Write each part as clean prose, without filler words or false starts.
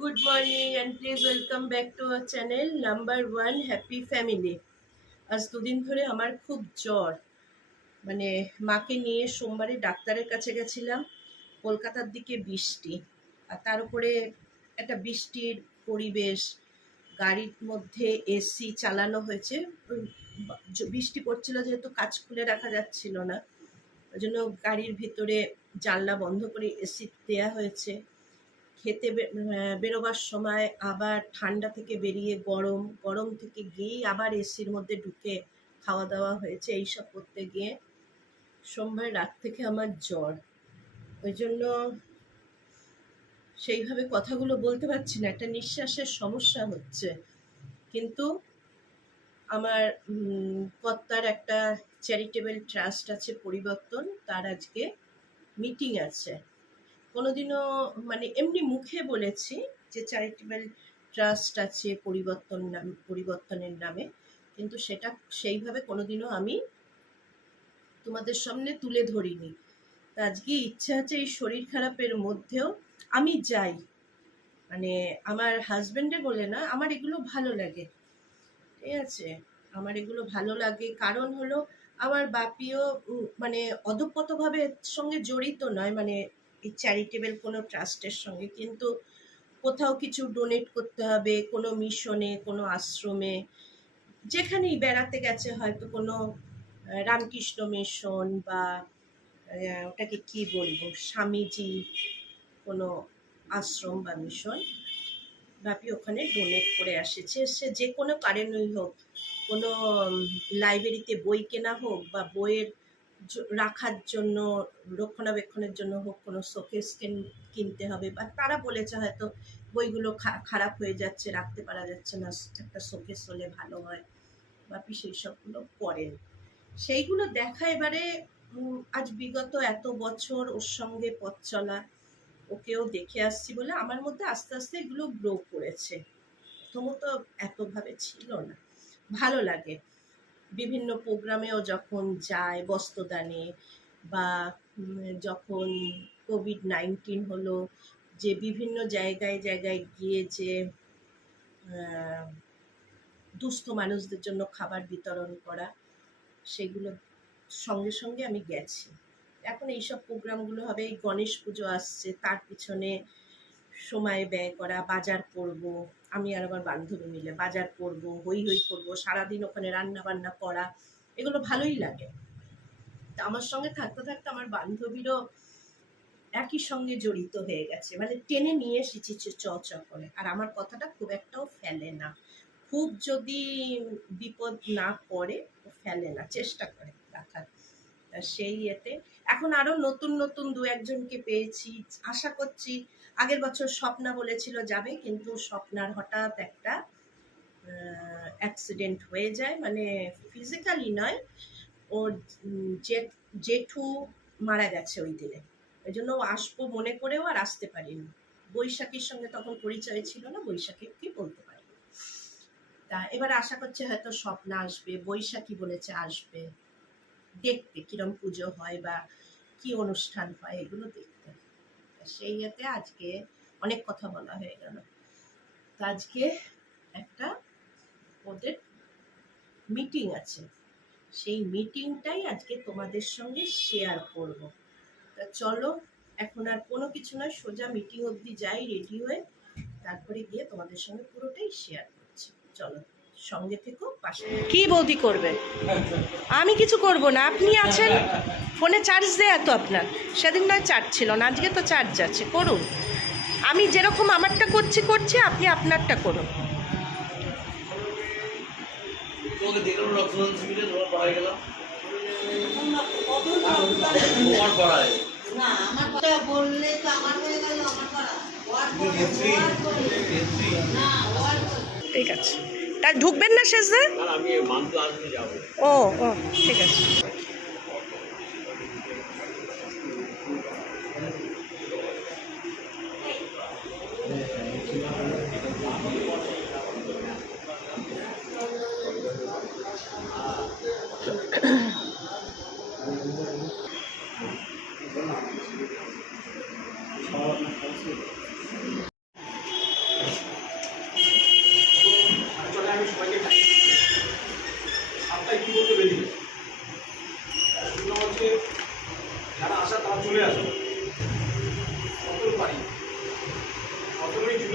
Good morning and please welcome back to our channel number 1 Happy Family। আজ দুদিন ধরে আমার খুব জ্বর, মানে মাকে নিয়ে সোমবারে ডাক্তারের কাছে গেছিলাম। কলকাতার দিকে বৃষ্টি, আর তার উপরে একটা বৃষ্টির পরিবেশ, গাড়ির মধ্যে এসি চালানো হয়েছে। বৃষ্টি পড়ছিল যেহেতু কাজ খুলে রাখা যাচ্ছিল না, ওই জন্য গাড়ির ভিতরে জানলা বন্ধ করে এসি দেওয়া হয়েছে। খেতে বেরোবার সময় আবার ঠান্ডা থেকে বেরিয়ে গরম, গরম থেকে গিয়েই আবার এসির মধ্যে ঢুকে খাওয়া দাওয়া হয়েছে। এইসব করতে গিয়ে সোমবার রাত থেকে আমার জ্বর, ওই জন্য সেইভাবে কথাগুলো বলতে পারছি না, একটা নিঃশ্বাসের সমস্যা হচ্ছে। কিন্তু আমার কর্তার একটা চ্যারিটেবল ট্রাস্ট আছে পরিবর্তন, তার আজকে মিটিং আছে। কোনোদিনও মানে এমনি মুখে বলেছি যে চ্যারিটেবল ট্রাস্ট আছে পরিবর্তনের নামে, কিন্তু সেটা সেইভাবে কোনোদিনও আমি তোমাদের সামনে তুলে ধরিনি। তা আজকে ইচ্ছা আছে এই শরীর খারাপের মধ্যেও আমি যাই, মানে আমার হাজবেন্ডে বলে না, আমার এগুলো ভালো লাগে, ঠিক আছে, আমার এগুলো ভালো লাগে। কারণ হলো আমার বাপিও মানে অদপ্পতভাবে এর সঙ্গে জড়িত নয়, মানে এই চ্যারিটেবল কোনো ট্রাস্টের সঙ্গে, কিন্তু কোথাও কিছু ডোনেট করতে হবে, কোনো মিশনে, কোনো আশ্রমে, যেখানেই বেড়াতে গেছে, হয়তো কোনো রামকৃষ্ণ মিশন বা ওটাকে কি বলবো, স্বামীজি কোনো আশ্রম বা মিশন, বাপি ওখানে ডোনেট করে এসেছে। সে যে কোনো কারণেই হোক, কোনো লাইব্রেরিতে বই কেনা হোক বা বইয়ের রাখার জন্য, রক্ষণাবেক্ষণের জন্য হোক, কোনো শোকেস কিনতে হবে, বা তারা বলেছে হয়তো বইগুলো খারাপ হয়ে যাচ্ছে, রাখতে পারা যাচ্ছে না, একটা শোকেস হলে ভালো হয়, বাপি সেই সবগুলো করেন। সেইগুলো দেখা, এবারে আজ বিগত এত বছর ওর সঙ্গে পথ চলা, ওকেও দেখে আসছি বলে আমার মধ্যে আস্তে আস্তে এগুলো গ্রো করেছে। প্রথমত এতভাবে ছিল না। ভালো লাগে বিভিন্ন প্রোগ্রামেও যখন যায়, বস্ত্রদানে, বা যখন কোভিড-19 হলো, যে বিভিন্ন জায়গায় জায়গায় গিয়ে যে দুস্থ মানুষদের জন্য খাবার বিতরণ করা, সেগুলো সঙ্গে সঙ্গে আমি গেছি। এখন এইসব প্রোগ্রামগুলো হবে, এই গণেশ পুজো আসছে, তার পিছনে সময় ব্যয় করা, বাজার করব, আমি আর আমার বান্ধবী মিলে বাজার করব, হই হই করবো, সারাদিন ওখানে রান্না বান্না করা, এগুলো ভালোই লাগে। তা আমার সঙ্গে থাকতে থাকতে আমার বান্ধবীরও একই সঙ্গে জড়িত হয়ে গেছে, মানে টেনে নিয়ে এসেছি চ করে। আর আমার কথাটা খুব একটাও ফেলে না, খুব যদি বিপদ না পড়ে ফেলে না, চেষ্টা করে রাখার। সেই এতে এখন আরো নতুন নতুন দু একজনকে পেয়েছি, আশা করছি। আগের বছর স্বপ্না বলেছিল যাবে, কিন্তু স্বপ্নার হঠাৎ একটা অ্যাক্সিডেন্ট হয়ে যায়, মানে ফিজিক্যালি নয়, ওর জেঠু মারা গেছে ওই দিনে, ওই জন্য ও আসবো মনে করেও আর আসতে পারিনি। বৈশাখীর সঙ্গে তখন পরিচয় ছিল না, বৈশাখী কি বলতে পারি। তা এবার আশা করছে হয়তো স্বপ্না আসবে, বৈশাখী বলেছে আসবে, দেখতে কিরম পুজো হয় বা কি অনুষ্ঠান হয় এগুলো দেখতে। সেই ইয়েতে আজকে অনেক কথা বলা হয়ে গেল। তো আজকে একটা ওদের মিটিং আছে, সেই মিটিংটাই আজকে তোমাদের সঙ্গে শেয়ার করব। তা চলো, এখন আর কোনো কিছু নয়, সোজা মিটিং অবধি যাই রেডি হয়ে, তারপরে গিয়ে তোমাদের সঙ্গে পুরোটাই শেয়ার করছি। চলো সঙ্গে থেকো, পাশে। কি বৌদি করবে? আমি কিছু করব না, আপনি আছেন। ফোনে চার্জ দেয়া তো আপনার, সেদিন নয় চার্জ ছিল না, আজকে তো চার্জ আছে, করুন। আমি যেরকম আমারটা করছি, আপনি আপনারটা করুন। ঠিক আছে, তা ঢুকবেন না শেষে? ও ও ঠিক আছে।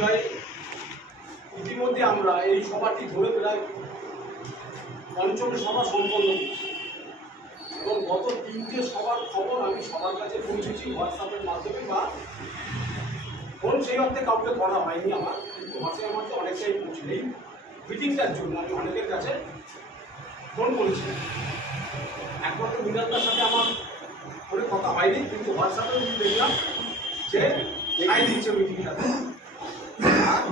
জুলাই ইতিমধ্যে আমরা এই সভাটি ধরে প্রায় পঞ্চম সভা সম্পন্ন করছি এবং গত 3টে সভার খবর আমি সবার কাছে পৌঁছেছি হোয়াটসঅ্যাপের মাধ্যমে বা ফোন সেই অর্থে কাউকে করা হয়নি আমার, কিন্তু হোয়াটসঅ্যাপের মাধ্যমে অনেকটাই পৌঁছে এই মিটিংটার জন্য আমি অনেকের কাছে ফোন করেছি। একমাত্র মিনালদার সাথে আমার করে কথা হয়নি, কিন্তু হোয়াটসঅ্যাপে দেখলাম যে দেখাই দিচ্ছে মিটিংটাতে। আর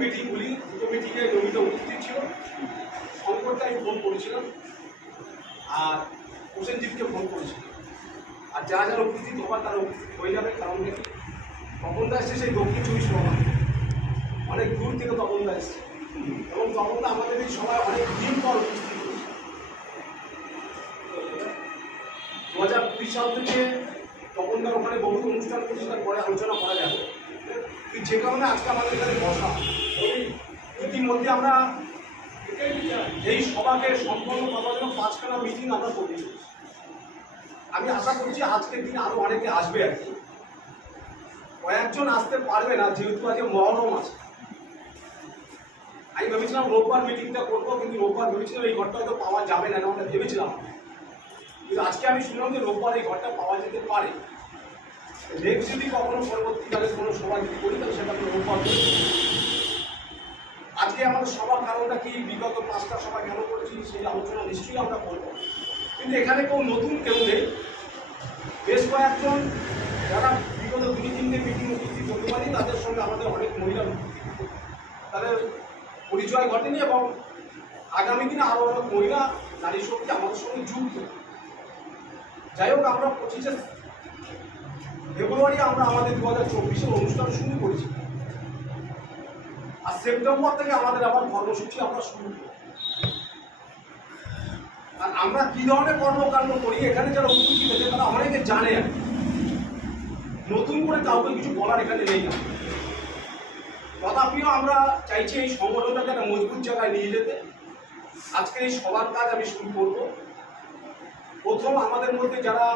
মিটিংগুলি দুটো মিটিংয়ে নমিত উপস্থিত ছিল। শঙ্করকে আমি ফোন করেছিলাম আর প্রসেনজিৎকে ফোন করেছিলাম। আর যারা যারা উপস্থিত হবার তারা উপস্থিত হয়ে যাবে, কারণ দেখি তপনদা এসছে সেই দক্ষিণ 24 পরগনা, অনেক দূর থেকে তপনদা এসছে এবং তপনদা আমাদের এই সবাই অনেক দিন পর উপস্থিত হয়েছে। 2020 সাল থেকে তপনদার ওখানে বহু অনুষ্ঠান করছে, পরে আলোচনা করা যাবে। যে কারণে আজকে আমাদের এখানে বসা, ওই ইতিমধ্যে আমরা এই সভাকে সম্পন্ন করার জন্য 5খানা মিটিং আমরা করেছি। আমি আশা করছি আজকের দিনে আরো অনেকে আসবে। আর কি কয়েকজন আসতে পারবে না, যেহেতু আজকে মহরম আছে। আমি ভেবেছিলাম রোববার মিটিংটা করবো, কিন্তু রোববার ভেবেছিলাম এই ঘরটা হয়তো পাওয়া যাবে না, আমরা ভেবেছিলাম। কিন্তু আজকে আমি শুনলাম যে রোববার এই ঘরটা পাওয়া যেতে পারে। নেক্সট যদি কখনো পরবর্তীকালে কোনো সভা যদি করি তাহলে সেটা আমি রোববার করি। আজকে আমাদের সবার কারণটা কি, বিগত 5টা সভা কেন করেছি সেই আলোচনা নিশ্চয়ই আমরা করবো। কিন্তু এখানে নতুন কেউ নেই। বেশ কয়েকজন যারা বিগত 2-3টে মিটিং উপস্থিত হতে পারি, তাদের সঙ্গে আমাদের অনেক মহিলা তাদের পরিচয় ঘটেনি এবং আগামী দিনে আরও অনেক মহিলা নারী শক্তি আমাদের সঙ্গে যুক্ত। যাই হোক, আমরা 25শে ফেব্রুয়ারি আমরা আমাদের 2024-এর অনুষ্ঠান শুরু করেছি। আর সেপ্টেম্বর থেকে আমাদের আবার কর্মসূচি আমরা শুরু করি। আর আমরা কি ধরনের কর্মকাণ্ড করি এখানে যারা উপস্থিত আছে তারা অনেকে জানে। নতুন করে কাউকে কিছু বলার এখানে নেই না। তথাপিও আমরা চাইছি এই সংগঠনটাকে একটা মজবুত জায়গায় নিয়ে যেতে। আজকে এই সবার কাজ আমি শুরু করব। প্রথম আমাদের মধ্যে যারা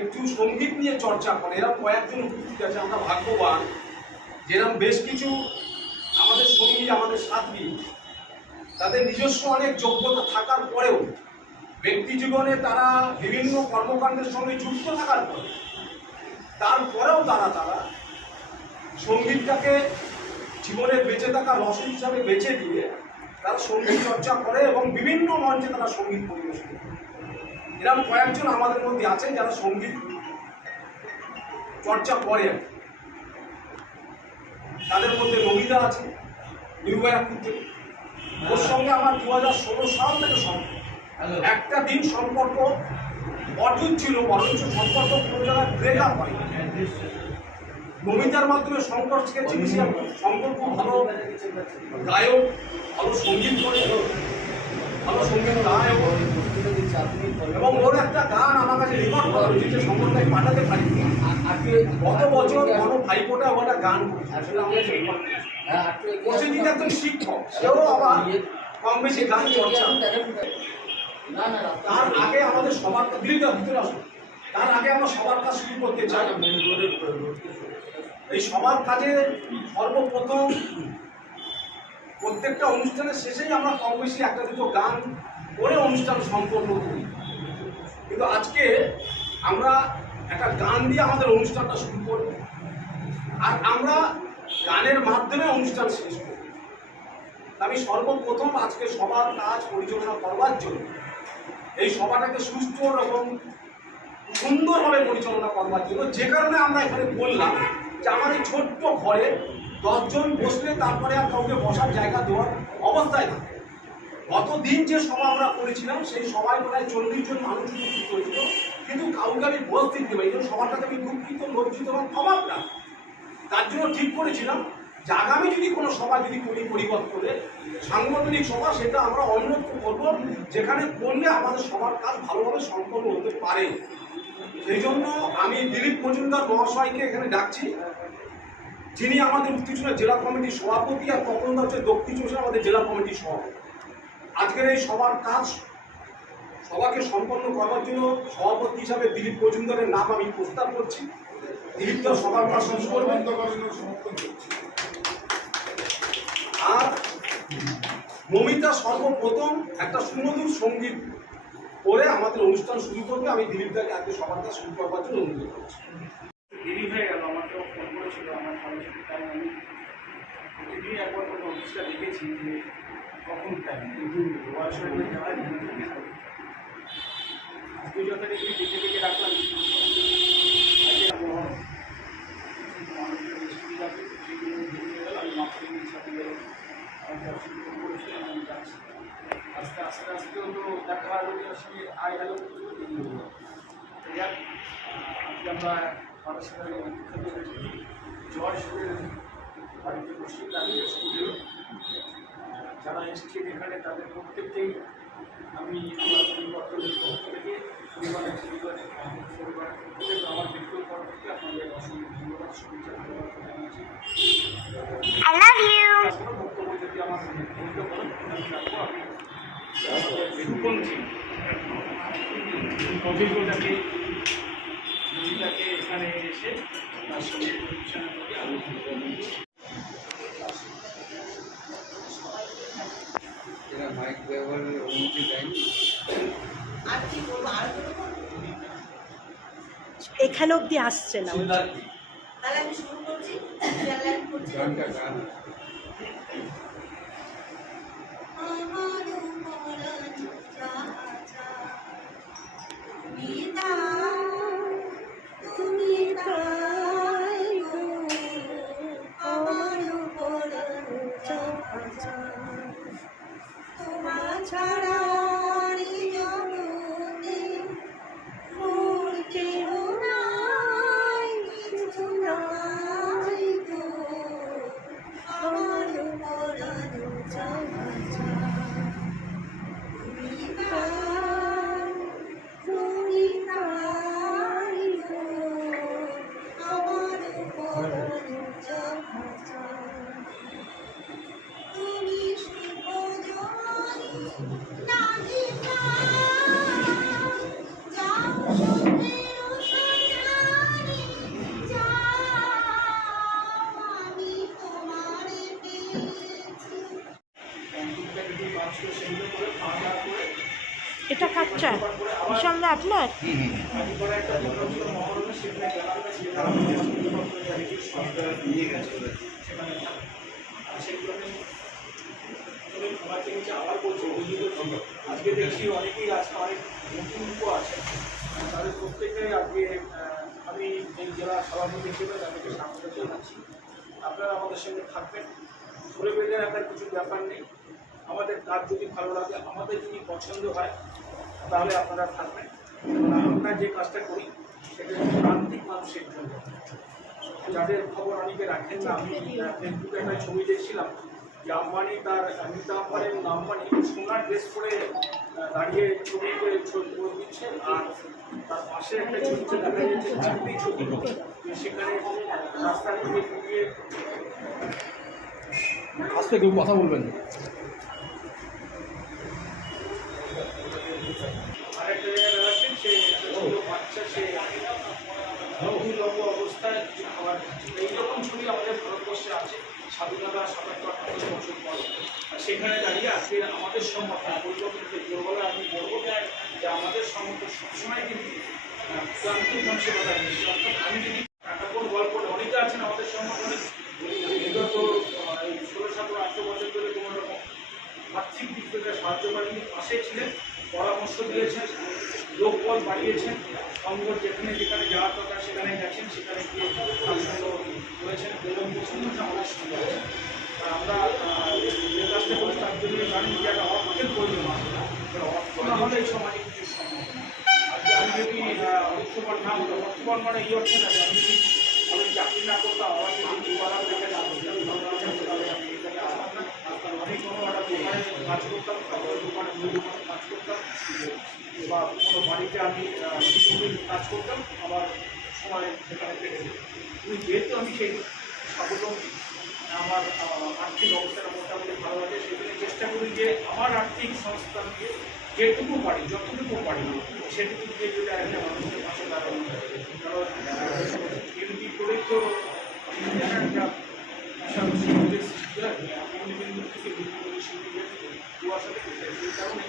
একটু সঙ্গীত নিয়ে চর্চা করে এরকম কয়েকজন উপস্থিত আছে। আমরা ভাগ্যবান যেরকম বেশ কিছু আমাদের সঙ্গী, আমাদের সাথী, তাদের নিজস্ব অনেক যোগ্যতা থাকার পরেও ব্যক্তি জীবনে তারা বিভিন্ন কর্মকাণ্ডের সঙ্গে যুক্ত থাকার পরে তারপরেও তারা সঙ্গীতটাকে জীবনে বেঁচে থাকা রসদ হিসাবে বেছে দিয়ে তারা সঙ্গীত চর্চা করে এবং বিভিন্ন মঞ্চে তারা সঙ্গীত পরিবেশন করে। এরকম কয়েকজন আমাদের মধ্যে আছে যারা সঙ্গীত চর্চা করে। তাদের মধ্যে নমিতা আছে, নির্ভয়াপুর থেকে। ওর সঙ্গে আমার 2016 সাল থেকে সম্পর্ক। একটা দিন সম্পর্ক অটুট ছিল, বরঞ্চ সম্পর্ক কোনো জায়গায় ব্রেকআপ হয়। নমিতার মাধ্যমে শঙ্করকে চিনেছিলাম। শঙ্কর খুব ভালো গায়ক, ভালো সঙ্গীত করে, ভালো সঙ্গীত গায়ক এবং ওর একটা গান আমার কাছে রেকর্ড করা হয়েছে যে শঙ্করকে আমি পাঠাতে পারি। গত বছর কোনো ভাইফোঁটা ওটা গান করেছে, একজন শিক্ষক, সেও আবার কম বেশি গান চর্চা। তার আগে আমাদের সবার ভিতরে আসুন, তার আগে আমরা সবার কাজ শুরু করতে চাই। এই সবার কাজে সর্বপ্রথম প্রত্যেকটা অনুষ্ঠানের শেষেই আমরা কম বেশি একটা দুটো গান করে অনুষ্ঠান সম্পন্ন করি। কিন্তু আজকে আমরা একটা গান দিয়ে আমাদের অনুষ্ঠানটা শুরু করব আর আমরা গানের মাধ্যমে অনুষ্ঠান শেষ করব। আমি সর্বপ্রথম আজকে সবার কাজ পরিচালনা করবার জন্য এই সভাটাকে সুস্থ এবং সুন্দরভাবে পরিচালনা করবার জন্য, যে কারণে আমরা এখানে বললাম যে আমার এই ছোট্ট ঘরে 10 জন বসলে তারপরে আর কাউকে বসার জায়গা দেওয়ার অবস্থায় না। গতদিন যে সভা আমরা করেছিলাম সেই সভায় প্রায় 40 জন মানুষ উপস্থিত হয়েছিল, কিন্তু কাউকে আমি বসতে দিতে পারি। এই সভাটাকে আমি দুঃখিত, লজ্জিত এবং ক্ষমা না। তার জন্য ঠিক করেছিলাম যে আগামী যদি কোনো সভা যদি করি পরিবর্তনে সাংগঠনিক সভা, সেটা আমরা অন্যত্র করবো, যেখানে করলে আমাদের সবার কাজ ভালোভাবে সম্পন্ন হতে পারে। সেই জন্য আমি দিলীপ মজুমদার মহাশয়কে এখানে ডাকছি, যিনি আমাদের উত্তর চব্বিশ জেলা কমিটির সভাপতি, আর তপনদা হচ্ছে দক্ষিণ চব্বিশ আমাদের জেলা কমিটির সভাপতি। আজকের এই সবার কাজ সভাকে সম্পন্ন করবার জন্য সভাপতি হিসাবে দিলীপ মজুমদারের নাম আমি প্রস্তাব করছি। দিলীপ দা সকালবেলা শুরু করবেন। আর মমিতা সর্বপ্রথম একটা সুমধুর সঙ্গীত করে আমাদের অনুষ্ঠান শুরু করবে। আমি দিলীপ দাকে আজকে সকালটা শুরু করবার জন্য অনুরোধ করছি। দেরি হয়ে গেল, আমাকেও ফোন করেছিল আমার সরাসরি টাইম। আমি প্রতিদিনই একবার করে অফিসটা দেখেছি যে কখন টাইম, কিন্তু ওয়াশরুমে যাওয়ার আজকে যথারীতি দেখে দেখে রাখলাম। আজকে মানুষের স্কুল যাবে, সেগুলো দেরি হয়ে গেল। আমি মার্কেটিংয়ের সাথে গেলাম, আমাকে অসুবিধা করেছিলাম, আমি যাচ্ছি। আস্তে আস্তে আস্তে তো দেখা হলো যে আসলে আয় গেল দেরি হয়ে গেল। আজকে আমরা মানুষের জ্বর শরীর বাড়িতে বসে দাঁড়িয়ে স্কুলে যারা এসছেন এখানে তাদের প্রত্যেককেই আমি আমার পরিবর্তনের পক্ষ থেকে পরিবারের আমার ব্যক্তিগত তরফ থেকে আপনাদের অসংখ্য ধন্যবাদ, শুভেচ্ছা জানাচ্ছি। বক্তব্য যদি আমার বলতে বলেন আমি রাখবো। আমি সুপন্থী অভিজ্ঞতাকে এখানে এসে তার সঙ্গে পরিচালনা করে আলোচনা করবেন। এরা মাইক ব্যবহারের অনুমতি দেয়নি। এখানে অব্দি আসছে না। তাহলে আমি শুরু করছি। গানটা গান আমার মরণ রাজা তুমি তাই গো, আমার মরণ রাজা তোমার ছাড়া জগতে মোর কেহ নাই, কিছু নাই গো, আমার মরণ রাজা তুমি তাই গো, আমার মরণ রাজা তুমি শিবজনী নাহি যাও সন্ধ্যের সন্ধানে যাও, আমি তোমারে পেয়েছি। সেগুলো করে খাওয়া দাওয়া করে এটা কাটটা ইনশাল্লাহ আপনার। একটা মহরমে সেখানে গেলাম, নিয়ে গেছে সেখানে সেগুলো সবাইকে নিচে আবার বলছি আজকে দেখছি অনেকেই আছে, অনেক নতুন লোকও আছে, তাদের প্রত্যেকটাই আজকে আমি এই জেলা সভাপতি হিসেবে তাদেরকে স্বাগত জানাচ্ছি। আপনারা আমাদের সঙ্গে থাকবেন, ধরে বেঁধে রাখার কিছু ব্যাপার নেই। আমাদের কাজ যদি ভালো লাগে, আমাদের যদি পছন্দ হয়, তাহলে আপনারা থাকবেন। আমরা যে কাজটা করি সেটা প্রান্তিক মানুষের জন্য, যাদের খবর অনেকে রাখেন না। আমি ফেসবুকে একটা ছবি দেখছিলাম যে আম্বানি তার নীতা আম্বানি এবং আম্বানি সোনার ড্রেস পরে দাঁড়িয়ে ছবি করে দিচ্ছে, আর তার পাশে একটা ছবিতে দেখা যাচ্ছে চাকরি ছবি, সেখানে রাস্তায় গিয়ে আজকে কেউ কথা বলবেন। আরেকটা জায়গায় রাখছেন, সে ছোট বাচ্চা, সে লঘু অবস্থায় কিছু খাবার খাচ্ছে। এইরকম ছবি আমাদের ভারতবর্ষে আছে। স্বাধীনতা ৭৭-৭৮ বছর পর সেখানে দাঁড়িয়ে আজকে আমাদের সমর্থন পরিবর্তনকে জোরবেলা আমি বলবো যে আমাদের সমর্থন সবসময় কিন্তু প্রান্তিক মানুষের কথা বলছি। অর্থাৎ আমি যদি একটা কোন গল্প অনেকে আছেন আমাদের সমর্থনে বিগত ১৬-১৭-১৮ বছর ধরে কোনো রকম আর্থিক দিক থেকে সাহায্য করেন, পাশে ছিলেন, পরামর্শ দিয়েছেন, লোকবল বাড়িয়েছেন, সংগঠন যেখানে যেখানে যাওয়ার দরকার সেখানে গেছেন, সেখানে গিয়ে করেছেন এবং প্রচন্ড আমাদের সঙ্গে আছেন। আমরা যে কাজটা করি তার জন্য জানি যে একটা অর্থের প্রয়োজন আছে, অর্থ না হলে এই সমাজে কিছু সম্ভব না। আজকে আমি যদি অর্থবান না হতো, অর্থবান মানে এই অর্থে না, আমি যদি আমি চাকরি না করতাম, আমার যদি করার দেখে না তাহলে আমি এখানে আসতাম না। আমি কোনো একটা দোকানে কাজ করতাম, কাপড়ের দোকানে কাজ করতাম, বা কোনো বাড়িতে আমি কাজ করতাম, আমার সময় সেখানে কেটে যেত। কিন্তু যেহেতু আমি সেই স্বাবলম্বী, আমার আর্থিক অবস্থাটা মোটামুটি ভালো আছে, সেখানে চেষ্টা করি যে আমার আর্থিক সংস্থান দিয়ে যেটুকু পারি, যতটুকু পারি, সেটুকু দিয়ে যদি আরেকটা মানুষের পাশে দাঁড়ানো যায়। কারণ এমনি একটা শিল্পের সৃষ্টি হয় এমনি কেন্দ্র থেকে বিভিন্ন শিল্পীদের কুয়াশা থেকে সেই কারণে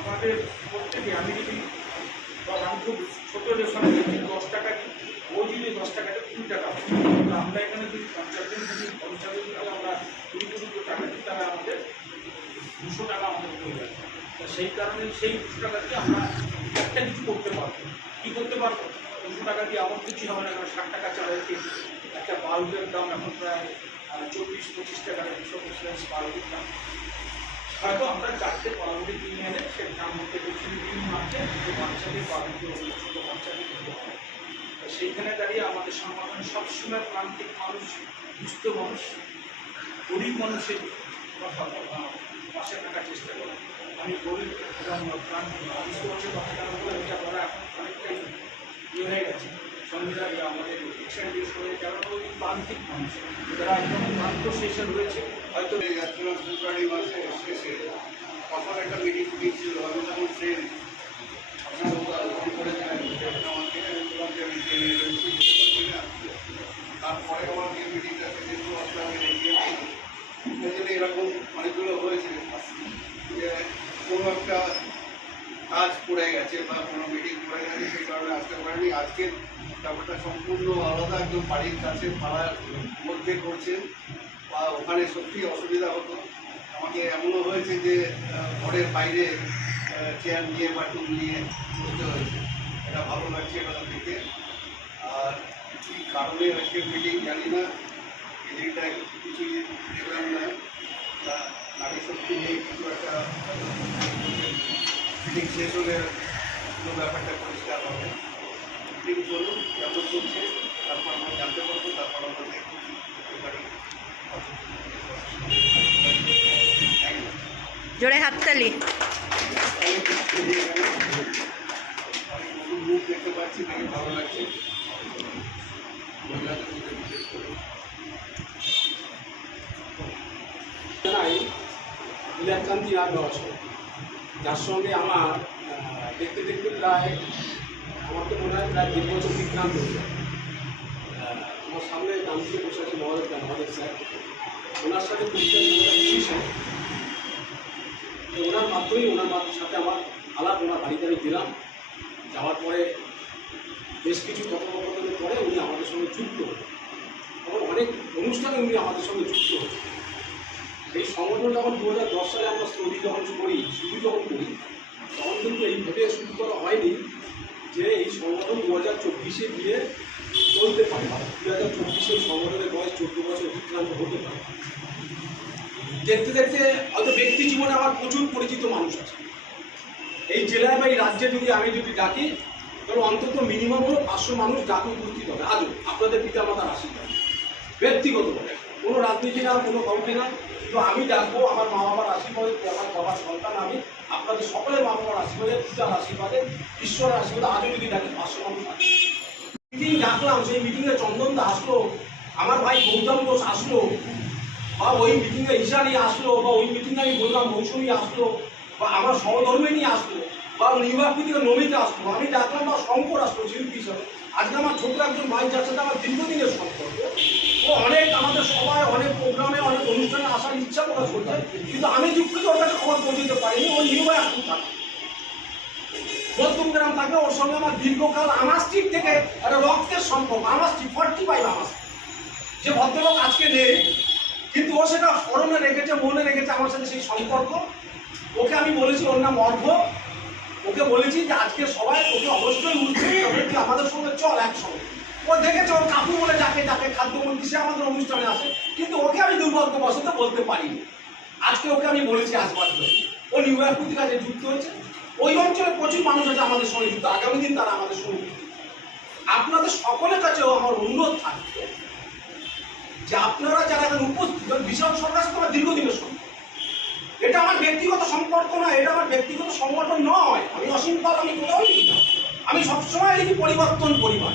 আমাদের প্রত্যেকে আমি যদি বা আমি খুব ছোটো রেফারেন্স 10 টাকা দিই, ও যদি 10 টাকাটা 2 টাকা হয়, তো আমরা এখানে যদি 50 জন যদি 50 জন তাহলে আমরা 2 টাকা দিই, তাহলে আমাদের 200 টাকা আমাদের হয়ে যাবে। সেই কারণে সেই 200 টাকা দিয়ে আমরা একটা কিছু করতে পারবো। কী করতে পারবো? 200 টাকা দিয়ে আমার কিছু হবে না, কারণ 60 টাকা চালের কেজি, একটা বাল্বের দাম এখন প্রায় 24-25 টাকার সব বাল্বের দাম। হয়তো আমরা 4টে পাউরুটি কিনে এনে সেই দাম মধ্যে কিছু মারছে বাচ্চাদের পাউরুটি ছোটো বাচ্চাদের দিতে হবে। সেইখানে দাঁড়িয়ে আমাদের সংগঠন সবসময় প্রান্তিক মানুষ, দুস্থ মানুষ, গরিব মানুষের কথা পাশে থাকার চেষ্টা করে। আমি গরিব এবং প্রান্তিক দুস্থ মানুষের কথা কেন বলে এটা করা এখন অনেকটাই হয়ে গেছে। সংবিধান আমাদের শিক্ষা দিয়ে করে কারণ ওই প্রান্তিক মানুষ যারা একদম প্রান্ত শেষে রয়েছে, হয়তো ফেব্রুয়ারি মাসে শেষে তখন একটা মিটিং ছিল, আমি তখন ট্রেন তারপরে আমার যে মিটিংটা সেদিন আমি রেখে এরকম অনেকগুলো হয়েছে যে কোনো একটা কাজ পড়ে গেছে বা কোনো মিটিং পড়ে গেছে, সেই কারণে আসতে পারেনি। আজকের ব্যাপারটা সম্পূর্ণ আলাদা, একদম বাড়ির কাছে পাড়ার মধ্যে করছেন বা ওখানে সত্যি অসুবিধা হতো। আমাকে এমনও হয়েছে যে ঘরের বাইরে চেয়ার নিয়ে বা টুল নিয়ে করতে হয়েছে। এটা ভালো লাগছে এটা দেখে। আর কী কারণে আজকের মিটিং জানি না, মিটিংটা কিছুই দেখলাম না, তা আগে সত্যি নেই কিছু একটা মিটিং শেষ হলে পুরো ব্যাপারটা পরিষ্কার হবে। মিটিং চলুন, যখন চলছে তারপর আমরা জানতে পারবো, তারপর আমরা দেখতে পারি। জোরে হাততালি। মুখ দেখতে পাচ্ছি, দেখে ভালো লাগছে। মহিলাদের মধ্যে বিশেষ করে নীলাকান্তি নাগ রহস্য, যার সঙ্গে আমার দেখতে দেখতে প্রায় আমার তো মনে হয় প্রায় 1 বছর বিক্রান্ত হয়ে যায়। আমার সামনে দাম দিয়ে বসে আছে মহাদেব স্যার, ওনার সাথে পরিচয় ওনার মাধ্যমেই ওনার সাথে আমার আলাপ, ওনার বাড়িতে আমি দিলাম। যাওয়ার পরে বেশ কিছু কথোপকথনের পরে উনি আমাদের সঙ্গে যুক্ত হলেন, তখন অনেক অনুষ্ঠানে উনি আমাদের সঙ্গে যুক্ত হলেন। এই সংগঠন যখন 2010 সালে আমরা শুরু যখন করি তখন কিন্তু এই ভেবে শুরু করা হয়নি যে এই সংগঠন 2024-এ গিয়ে চলতে পারে, 2024-এ সংগঠনের বয়স 14 বছর অতিক্রান্ত হতে পারে। দেখতে দেখতে হয়তো ব্যক্তি জীবনে আমার প্রচুর পরিচিত মানুষ আছে এই জেলায় বা এই রাজ্যে। আমি যদি ডাকি তাহলে অন্তত মিনিমাম হলো 500 মানুষ ডাকে উপস্থিত হবে আজও, আপনাদের পিতামাতার আশীর্বাদ, ব্যক্তিগতভাবে, কোনো রাজনীতি না, কোনো কাউকে না, কিন্তু আমি ডাকবো আমার মা বাবার আশীর্বাদে, আমার বাবার সন্তান আমি, আপনাদের সকলের মা বাবার আশীর্বাদে, পিতার আশীর্বাদে, ঈশ্বরের আশীর্বাদে আজও যদি ডাকি 500 মানুষ আছে। মিটিং ডাকলাম, সেই মিটিংয়ে চন্দনদা আসলো, আমার ভাই গৌতম ঘোষ আসলো, বা ওই মিটিংয়ে ঈশানী আসলো, বা ওই মিটিংয়ে আমি বললাম মৌসুমী আসলো, বা আমার সহধর্মিনী আসলো, বা নির্বাচন থেকে নমিতা আসলো, আমি ডাকলাম বা শঙ্কর আসলো শিল্পী হিসাবে। আজকে আমার ছোট একজন ভাই যার সাথে আমার দীর্ঘদিনের সম্পর্ক, ও অনেক আমাদের সবাই অনেক প্রোগ্রামে অনেক অনুষ্ঠানে আসার ইচ্ছা প্রকাশ করছে, কিন্তু আমি দুঃখিত ওর কাছে খবর পৌঁছতে পারিনি। ও নির্ভয় এখন থাকে, মধ্যমগ্রাম থাকে, ওর সঙ্গে আমার দীর্ঘকাল আমার স্ট্রিট থেকে একটা রক্তের সম্পর্ক, আমার স্ট্রিট 45 আমার, যে ভদ্রলোক আজকে নেই, কিন্তু ও সেটা স্মরণে রেখেছে, মনে রেখেছে আমার সাথে সেই সম্পর্ক। ওকে আমি বলেছি, ওর নাম অর্ঘ, ওকে বলেছি যে আজকে সবাই ওকে অবশ্যই উৎসাহিত হবে, তুই আমাদের সঙ্গে চল একসঙ্গে। ও দেখেছে ওর কাকু বলে যাকে যাকে খাদ্যমন্ত্রী, সে আমাদের অনুষ্ঠানে আসে, কিন্তু ওকে আমি দুর্ভাগ্যবশত বলতে পারিনি। আজকে ওকে আমি বলেছি আসবার জন্য। ও নিউ ইয়র্ক কাজে যুক্ত হয়েছে, ওই অঞ্চলে প্রচুর মানুষ আছে আমাদের সঙ্গে যুক্ত, আগামী দিন তারা আমাদের সঙ্গে যুক্ত। আপনাদের সকলের কাছেও আমার অনুরোধ থাকবে যে আপনারা যারা এখানে উপস্থিত, বিশাল সরকার সাথে আমার দীর্ঘদিনের সম্পর্ক, এটা আমার ব্যক্তিগত সম্পর্ক নয়, এটা আমার ব্যক্তিগত সংগঠন নয়। আমি অসীম পাল, আমি কোথাও লিখি না, আমি সবসময় লিখি পরিবর্তন পরিবার।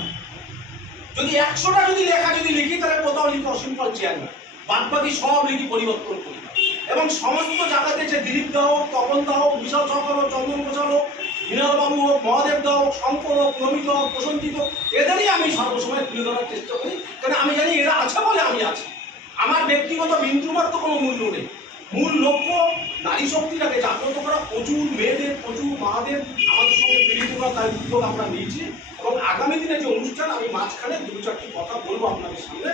যদি 100টা যদি লেখা যদি লিখি তাহলে কোথাও লিখি অসীম পাল চেয়ারম্যান, বাদ বাকি সব লিখি পরিবর্তন পরিবার। এবং সমস্ত জায়গাতে যে দিলীপ দা হোক, তপন দা হোক, বিশাল সরকার হোক, চন্দন ঘোষাল হোক, মৃণালবাবু হোক, মহাদেব দা হোক, শঙ্কর হোক, নমিত হোক, প্রসঞ্জিত হোক, এদেরই আমি সর্বসময় তুলে ধরার চেষ্টা করি, কারণ আমি জানি এরা আছে বলে আমি আছি। আমার ব্যক্তিগত বিন্দুমাত্র কোনো মূল্য নেই। মূল লক্ষ্য নারী শক্তিটাকে জাগ্রত করা, প্রচুর মেয়েদের, প্রচুর মাদের আমাদের সঙ্গে মিলিত করা, তার উদ্যোগ আমরা নিয়েছি। এবং আগামী দিনে যে অনুষ্ঠান, আমি মাঝখানে দু চারটি কথা বলবো আপনাদের সামনে।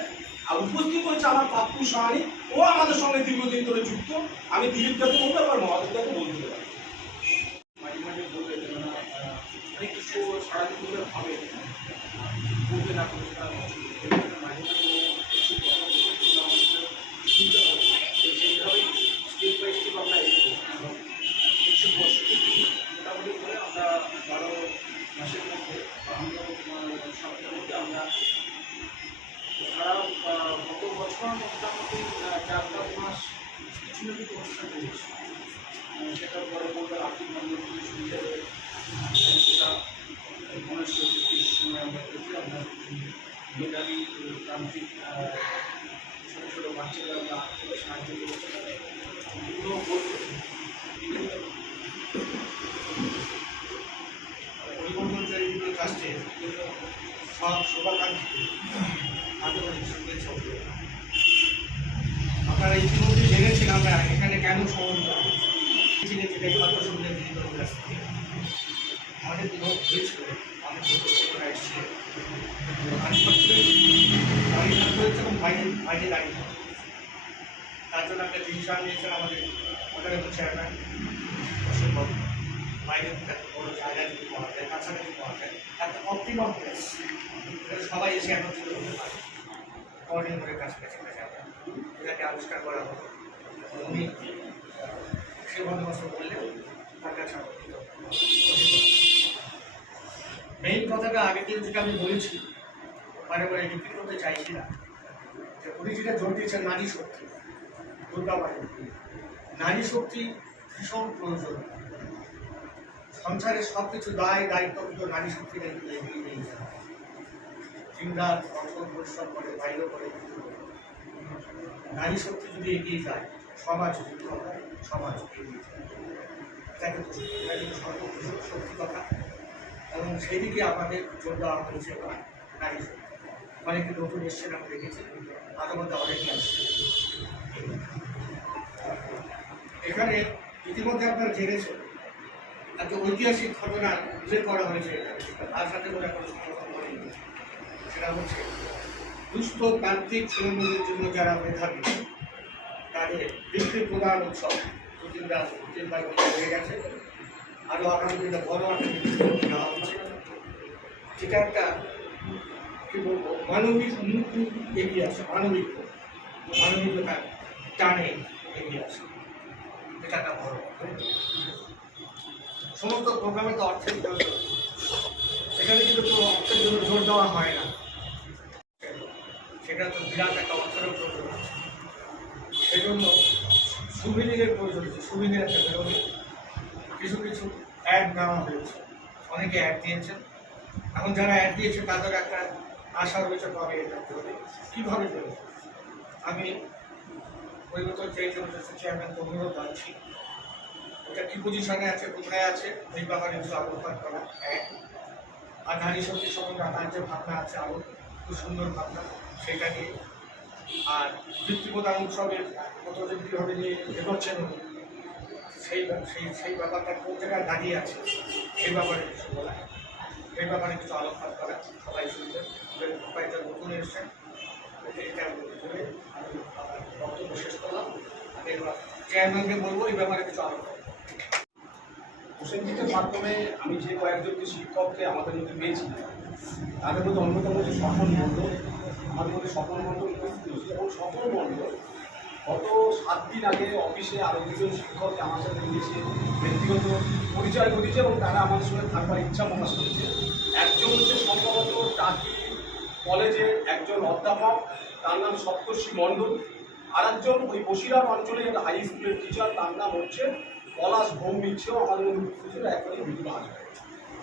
আর উপস্থিত হয়েছে আমার পাপ্পু সাহানি, ও আমাদের সঙ্গে দীর্ঘদিন ধরে যুক্ত। আমি দিলীপদাকে বলবো, আবার মহাদেবদাকে বলতে পারি। মাঝে মাঝে বলবে যে না অনেক কিছু সারাদিন ধরে ভাবে বলবে না করবে না, মাঝে মাঝে কিছু কথা বলবে, কিন্তু আমাদের শুনতে হবে। তো সেইভাবেই স্টেপ বাই স্টেপ আমরা এগোবো। কিছু বছর মোটামুটি করে আমরা 12 মাসের মধ্যে আমরা সপ্তাহের মধ্যে আমরা সারা গত বছর মোটামুটি 4-5 মাস কিছু না কিছু অনুষ্ঠান করেছি। সেটার পরে বলতে আর্থিক মন্দির থেকে শুরু করে সেটা গণেশ চতুর্থীর সময় আমরা করেছি। আমরা মেধাবী তান্ত্রিক ছোটো ছোটো বাচ্চাদের আমরা আর্থিক সাহায্য করেছি। এগুলো বলতে পরিবর্তনকারীগুলোর কাছে সব শুভাকাঙ্ক্ষী আন্তরিক শুভেচ্ছা। আপনারা ইতিমধ্যে জেনেছেন আমরা এখানে কেন সমন্বয় ছিলেন, যেটা একমাত্র শুনলেন দিদির কাছ থেকে। আমাদের লোক হয়েছিল, অনেক লোকরা এসছে, দাঁড়িয়ে হয়েছে এবং বাইরে দাঁড়িয়ে থাকছে। তার জন্য একটা ডিসিশন নিয়েছেন আমাদের হোটেলের চেয়ারম্যান অশোকবাবু। বাইরে থেকে একটা বড় জায়গা যদি পাওয়া যায়, কাছাকাছি পাওয়া যায়, একটা অপটিমাম প্লেস, সবাই এসে একত্রিত হতে পারে। কোঅর্ডিনেটরের কাছাকাছি এটাকে আবিষ্কার করা হলো। উনি সে বন্দোবস্ত করলেন, তার কাছে মেইন কথাটা আগে থেকে যেটা আমি বলেছি, বারে বারে রিপিট করতে চাইছি না, যে উনি যেটা জোর দিয়েছেন নারী শক্তি, দুর্গাবাড়ি নারী শক্তি ভীষণ প্রয়োজন। সংসারের সব কিছু দায়িত্ব কিন্তু নারী শক্তিটা কিন্তু এগিয়ে নিয়েছে। দিনরাত কঠোর পরিশ্রম করে, বাইরেও করে, নারী শক্তি যদি এগিয়ে যায়, সমাজ যুদ্ধ হয়, সমাজ এগিয়ে যায়। এটা কিন্তু সত্যি কথা। এবং সেদিকে আমাদের জোর দেওয়া হয়েছে নারী শক্তি। অনেকে নতুন এসছেন, আমি দেখেছি, মাঝে মধ্যে অনেকে আসছে। এখানে ইতিমধ্যে আপনারা জেনেছেন একটা ঐতিহাসিক ঘটনা উল্লেখ করা হয়েছে এখানে, তার সাথে কোনো একটা সেটা হচ্ছে দুস্থ তান্ত্রিক ছেলেমেয়েদের জন্য যারা মেধাবী তাদের বৃত্তির প্রধান উৎসব 2-3 হয়ে গেছে। আরও আগামী দিনে বড় একটা বৃত্তি দেওয়া হচ্ছে, যেটা একটা কী বলবো মানবিক মুক্তি এগিয়ে আসে, মানবিকতা টানে এগিয়ে আসে। এটা একটা বড় সমস্ত প্রোগ্রামে তো অর্থের প্রয়োজন, এখানে কিন্তু কোনো অর্থের জন্য জোর দেওয়া হয় না, সেটা তো বিরাট একটা অর্থেরও প্রয়োজন আছে। সেজন্য সুবিধের প্রয়োজন হচ্ছে, সুবিধের একটা বেরোবে। কিছু কিছু অ্যাড নেওয়া হয়েছে, অনেকে অ্যাড দিয়েছেন। এখন যারা অ্যাড দিয়েছে তাদের একটা আশা রয়েছে কবে এটা বেরোবে, কীভাবে বেরোবে। আমি পরিবর্তন চেয়ারম্যানকে অনুরোধ জানাচ্ছি, ওটা কী পজিশনে আছে, কোথায় আছে, এই ব্যাপারে একটু আলোকপাত করা এক। আর নারী শক্তি সম্বন্ধে তার যে ভাবনা আছে, আরও খুব সুন্দর ভাবনা, সেটা নিয়ে। আর বৃত্তি প্রদান উৎসবের কতদিন কীভাবে নিয়ে এগোচ্ছেন সেই ব্যাপারটা কোন জায়গায় দাঁড়িয়ে আছে, সেই ব্যাপারে কিছু বলা, সেই ব্যাপারে কিছু আলোকপাত করা, সবাই শুনবেন। কয়েকটা নতুন এসছেন, এটা বলে আমি আমার বক্তব্য শেষ করলাম। এবার চেয়ারম্যানকে বলবো এই ব্যাপারে কিছু আলোচনা। প্রসেনজিতের মাধ্যমে আমি যে কয়েকজনকে শিক্ষককে আমাদের মধ্যে পেয়েছি, তাদের মধ্যে অন্যতম হচ্ছে স্বপন মণ্ডল। আমাদের মধ্যে স্বপন মণ্ডল উপস্থিত হয়েছে, এবং স্বপন মণ্ডল গত 7 দিন আগে অফিসে আরও 2জন শিক্ষককে আমার সাথে নিয়েছে, ব্যক্তিগত পরিচয় ঘটেছে এবং তারা আমাদের সঙ্গে থাকবার ইচ্ছা প্রকাশ করেছে। একজন হচ্ছে সম্ভবত টাকি কলেজের একজন অধ্যাপক, তার নাম সপ্তর্ষি মণ্ডল। আর একজন ওই বসিরহাট অঞ্চলে একটা হাই স্কুলের টিচার, তার নাম হচ্ছে পলাশ ভৌমিক, সেও আমাদের মধ্যে উপস্থিত ছিল। এখনই ভিডিও আসবে।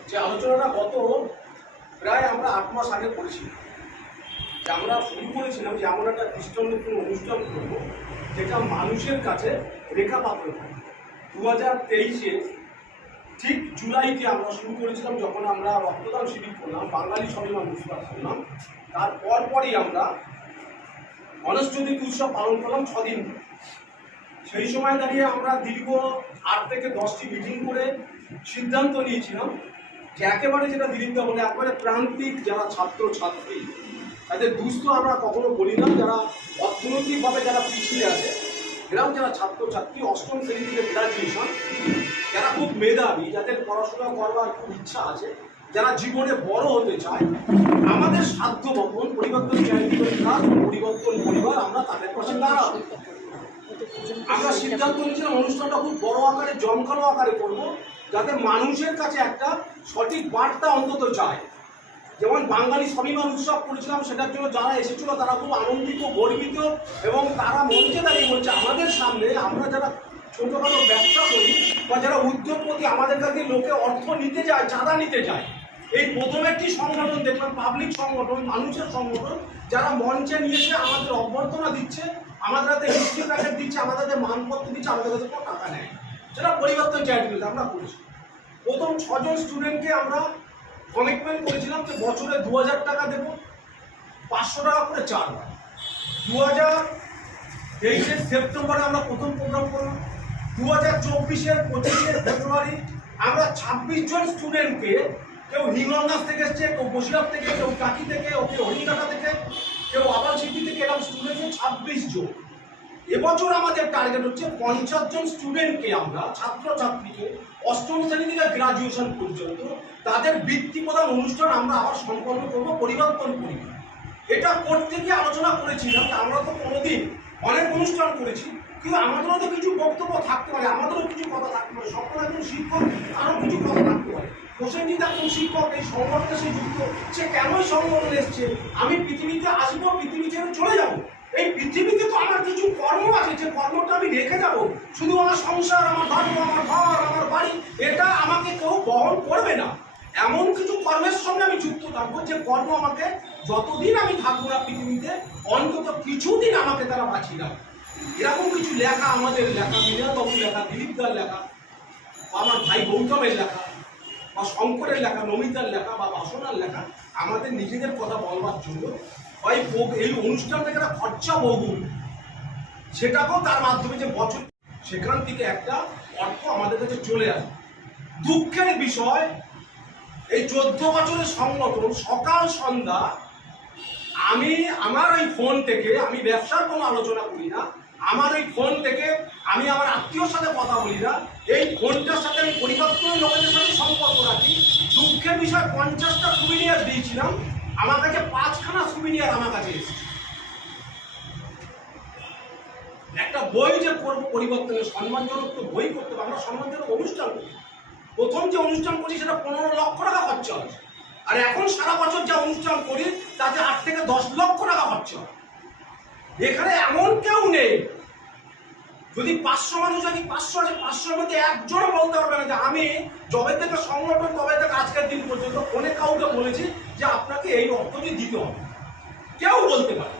যে আলোচনাটা গত প্রায় আমরা 8 মাস আগে করেছিলাম, যে আমরা শুরু করেছিলাম যে এমন একটা দৃষ্টান্তপূর্ণ অনুষ্ঠান করব যেটা মানুষের কাছে রেখাপাত্র থাকে। 2023-এ ঠিক জুলাইতে আমরা শুরু করেছিলাম, যখন আমরা রক্তদান শিবির করলাম, বাঙালি স্বাভিমান উৎসব করলাম। তার পরপরই আমরা গণেশ চতুর্থী উৎসব পালন করলাম 6 দিন। সেই সময় দাঁড়িয়ে আমরা দীর্ঘ 8 থেকে 10টি মিটিং করে সিদ্ধান্ত নিয়েছিলাম যে একেবারে, যেটা দিলীপদা বলে, একেবারে প্রান্তিক যারা ছাত্র ছাত্রী, তাদের দুস্থ আমরা কখনো বলি না, যারা অর্থনৈতিকভাবে যারা পিছিয়ে আছে, এরাও যারা ছাত্রছাত্রী 8ম শ্রেণী থেকে গ্রাজুয়েশন, যারা খুব মেধাবী, যাদের পড়াশোনা করবার খুব ইচ্ছা আছে, যারা জীবনে বড় হতে চায়, আমাদের সাধ্য মতন পরিবর্তন চ্যারিটেবল ট্রাস্ট, পরিবর্তন পরিবার, আমরা তাদের পাশে দাঁড়াবো। আমরা সিদ্ধান্ত নিয়েছিলাম অনুষ্ঠানটা খুব বড় আকারে, জমকালো আকারে করব, যাতে মানুষের কাছে একটা সঠিক বার্তা অন্তত যায়। যেমন বাঙালি স্বাভিমান উৎসব করেছিলাম, সেটার জন্য যারা এসেছিল তারা খুব আনন্দিত, গর্বিত, এবং তারা মঞ্চে দাঁড়িয়ে বলছে আমাদের সামনে আমরা যারা ছোটোখাটো ব্যবসা করি বা যারা উদ্যোগপতি, আমাদের কাছে লোকে অর্থ নিতে যায়, চাঁদা নিতে যায়। এই প্রথম একটি সংগঠন দেখলাম, পাবলিক সংগঠন, মানুষের সংগঠন, যারা মঞ্চে নিয়ে এসে আমাদের অভ্যর্থনা দিচ্ছে, আমাদের হাতে মিষ্টি প্যাকেট দিচ্ছে, আমাদের হাতে মানপত্র দিচ্ছে, আমাদের কাছে কোনো টাকা নেয়। সেটা পরিবর্তন চ্যারিটেবল আমরা করেছি। প্রথম 6 জন স্টুডেন্টকে আমরা কমিটমেন্ট করেছিলাম যে বছরে 2000 টাকা দেবো, 500 টাকা করে 4 বার। 2023 সেপ্টেম্বরে আমরা প্রথম প্রোগ্রাম করলাম। 2024 25 ফেব্রুয়ারি আমরা 26 জন স্টুডেন্টকে, কেউ হিঙ্গলগাছ থেকে এসছে, কেউ বসিরহাট থেকে, কেউ টাকি থেকে, কেউ হরিণঘাটা থেকে, কেউ আবাল সিদ্ধি থেকে, এরকম স্টুডেন্ট 26 জন। এবছর আমাদের টার্গেট হচ্ছে 50 জন স্টুডেন্টকে, আমরা ছাত্রছাত্রীকে 8ম শ্রেণী থেকে গ্রাজুয়েশন পর্যন্ত তাদের বৃত্তি প্রদান অনুষ্ঠান আমরা আবার সম্পন্ন করবো পরিবর্তন পরিবার। এটা করতে গিয়ে আলোচনা করেছিলাম যে আমরা তো কোনোদিন অনেক অনুষ্ঠান করেছি, কিন্তু আমাদেরও তো কিছু বক্তব্য থাকতে পারে, আমাদেরও কিছু কথা থাকতে পারে। সকল একজন শিক্ষক আরও কিছু কথা থাকতে পারে। প্রসেনজিৎ একজন শিক্ষক, এই সংগঠনে সে যুক্ত, সে কেনই সংগঠনে এসছে? আমি পৃথিবীতে আসবো, পৃথিবী ছেড়ে চলে যাবো, এই পৃথিবীতে তো আমার কিছু কর্ম আছে, যে কর্মটা আমি রেখে যাবো। শুধু আমার সংসার, আমার ধর্ম, আমার ঘর, আমার বাড়ি, এটা আমাকে কেউ বহন করবে না। এমন কিছু কর্মের সঙ্গে আমি যুক্ত থাকবো, যে কর্ম আমাকে যতদিন আমি থাকবো না পৃথিবীতে, অন্তত কিছুদিন আমাকে তারা বাঁচিয়ে রাখবে। এরকম কিছু লেখা, আমাদের লেখা, মিনাবাবুর লেখা, দিলীপদার লেখা, আমার ভাই গৌতমের লেখা, বা শঙ্করের লেখা, নমিতার লেখা, বা বাসনার লেখা, আমাদের নিজেদের কথা বলবার জন্য এই অনুষ্ঠানটা একটা খরচা বহুল, সেটাকেও তার মাধ্যমে যে বছর, সেখান থেকে একটা অর্থ আমাদের কাছে চলে আসে। দুঃখের বিষয়, এই 14 বছরের সংগঠন সকাল সন্ধ্যা আমি আমার ওই ফোন থেকে, আমি ব্যবসার কোনো আলোচনা করি না, আমার ওই ফোন থেকে আমি আমার আত্মীয়র সাথে কথা বলি না, এই ফোনটার সাথে আমি পরিবর্তনের লোকেদের সাথে সম্পর্ক রাখি। দুঃখের বিষয়, 50টা সুবিনিয়ার দিয়েছিলাম, আমার কাছে 5খানা সুবিনিয়ার আমার কাছে এসেছে। একটা বই যে করবো পরিবর্তনের, সম্মানজনক তো বই করতে হবে, আমরা সম্মানজনক অনুষ্ঠান করি। প্রথম যে অনুষ্ঠান করি সেটা 15 লক্ষ টাকা খরচা হচ্ছে, আর এখন সারা বছর যা অনুষ্ঠান করি তাতে 8 থেকে 10 লক্ষ টাকা খরচা হয়। এখানে এমন কেউ নেই, যদি 500 মানুষ, যদি 500 আছে, 500-এর মধ্যে একজনও বলতে পারবে না যে আমি যবে থেকে সংগঠন তবে থেকে আজকের দিন পর্যন্ত ফোনে কাউকে বলেছি যে আপনাকে এই অর্থটি দিতে হবে। কেউ বলতে পারে।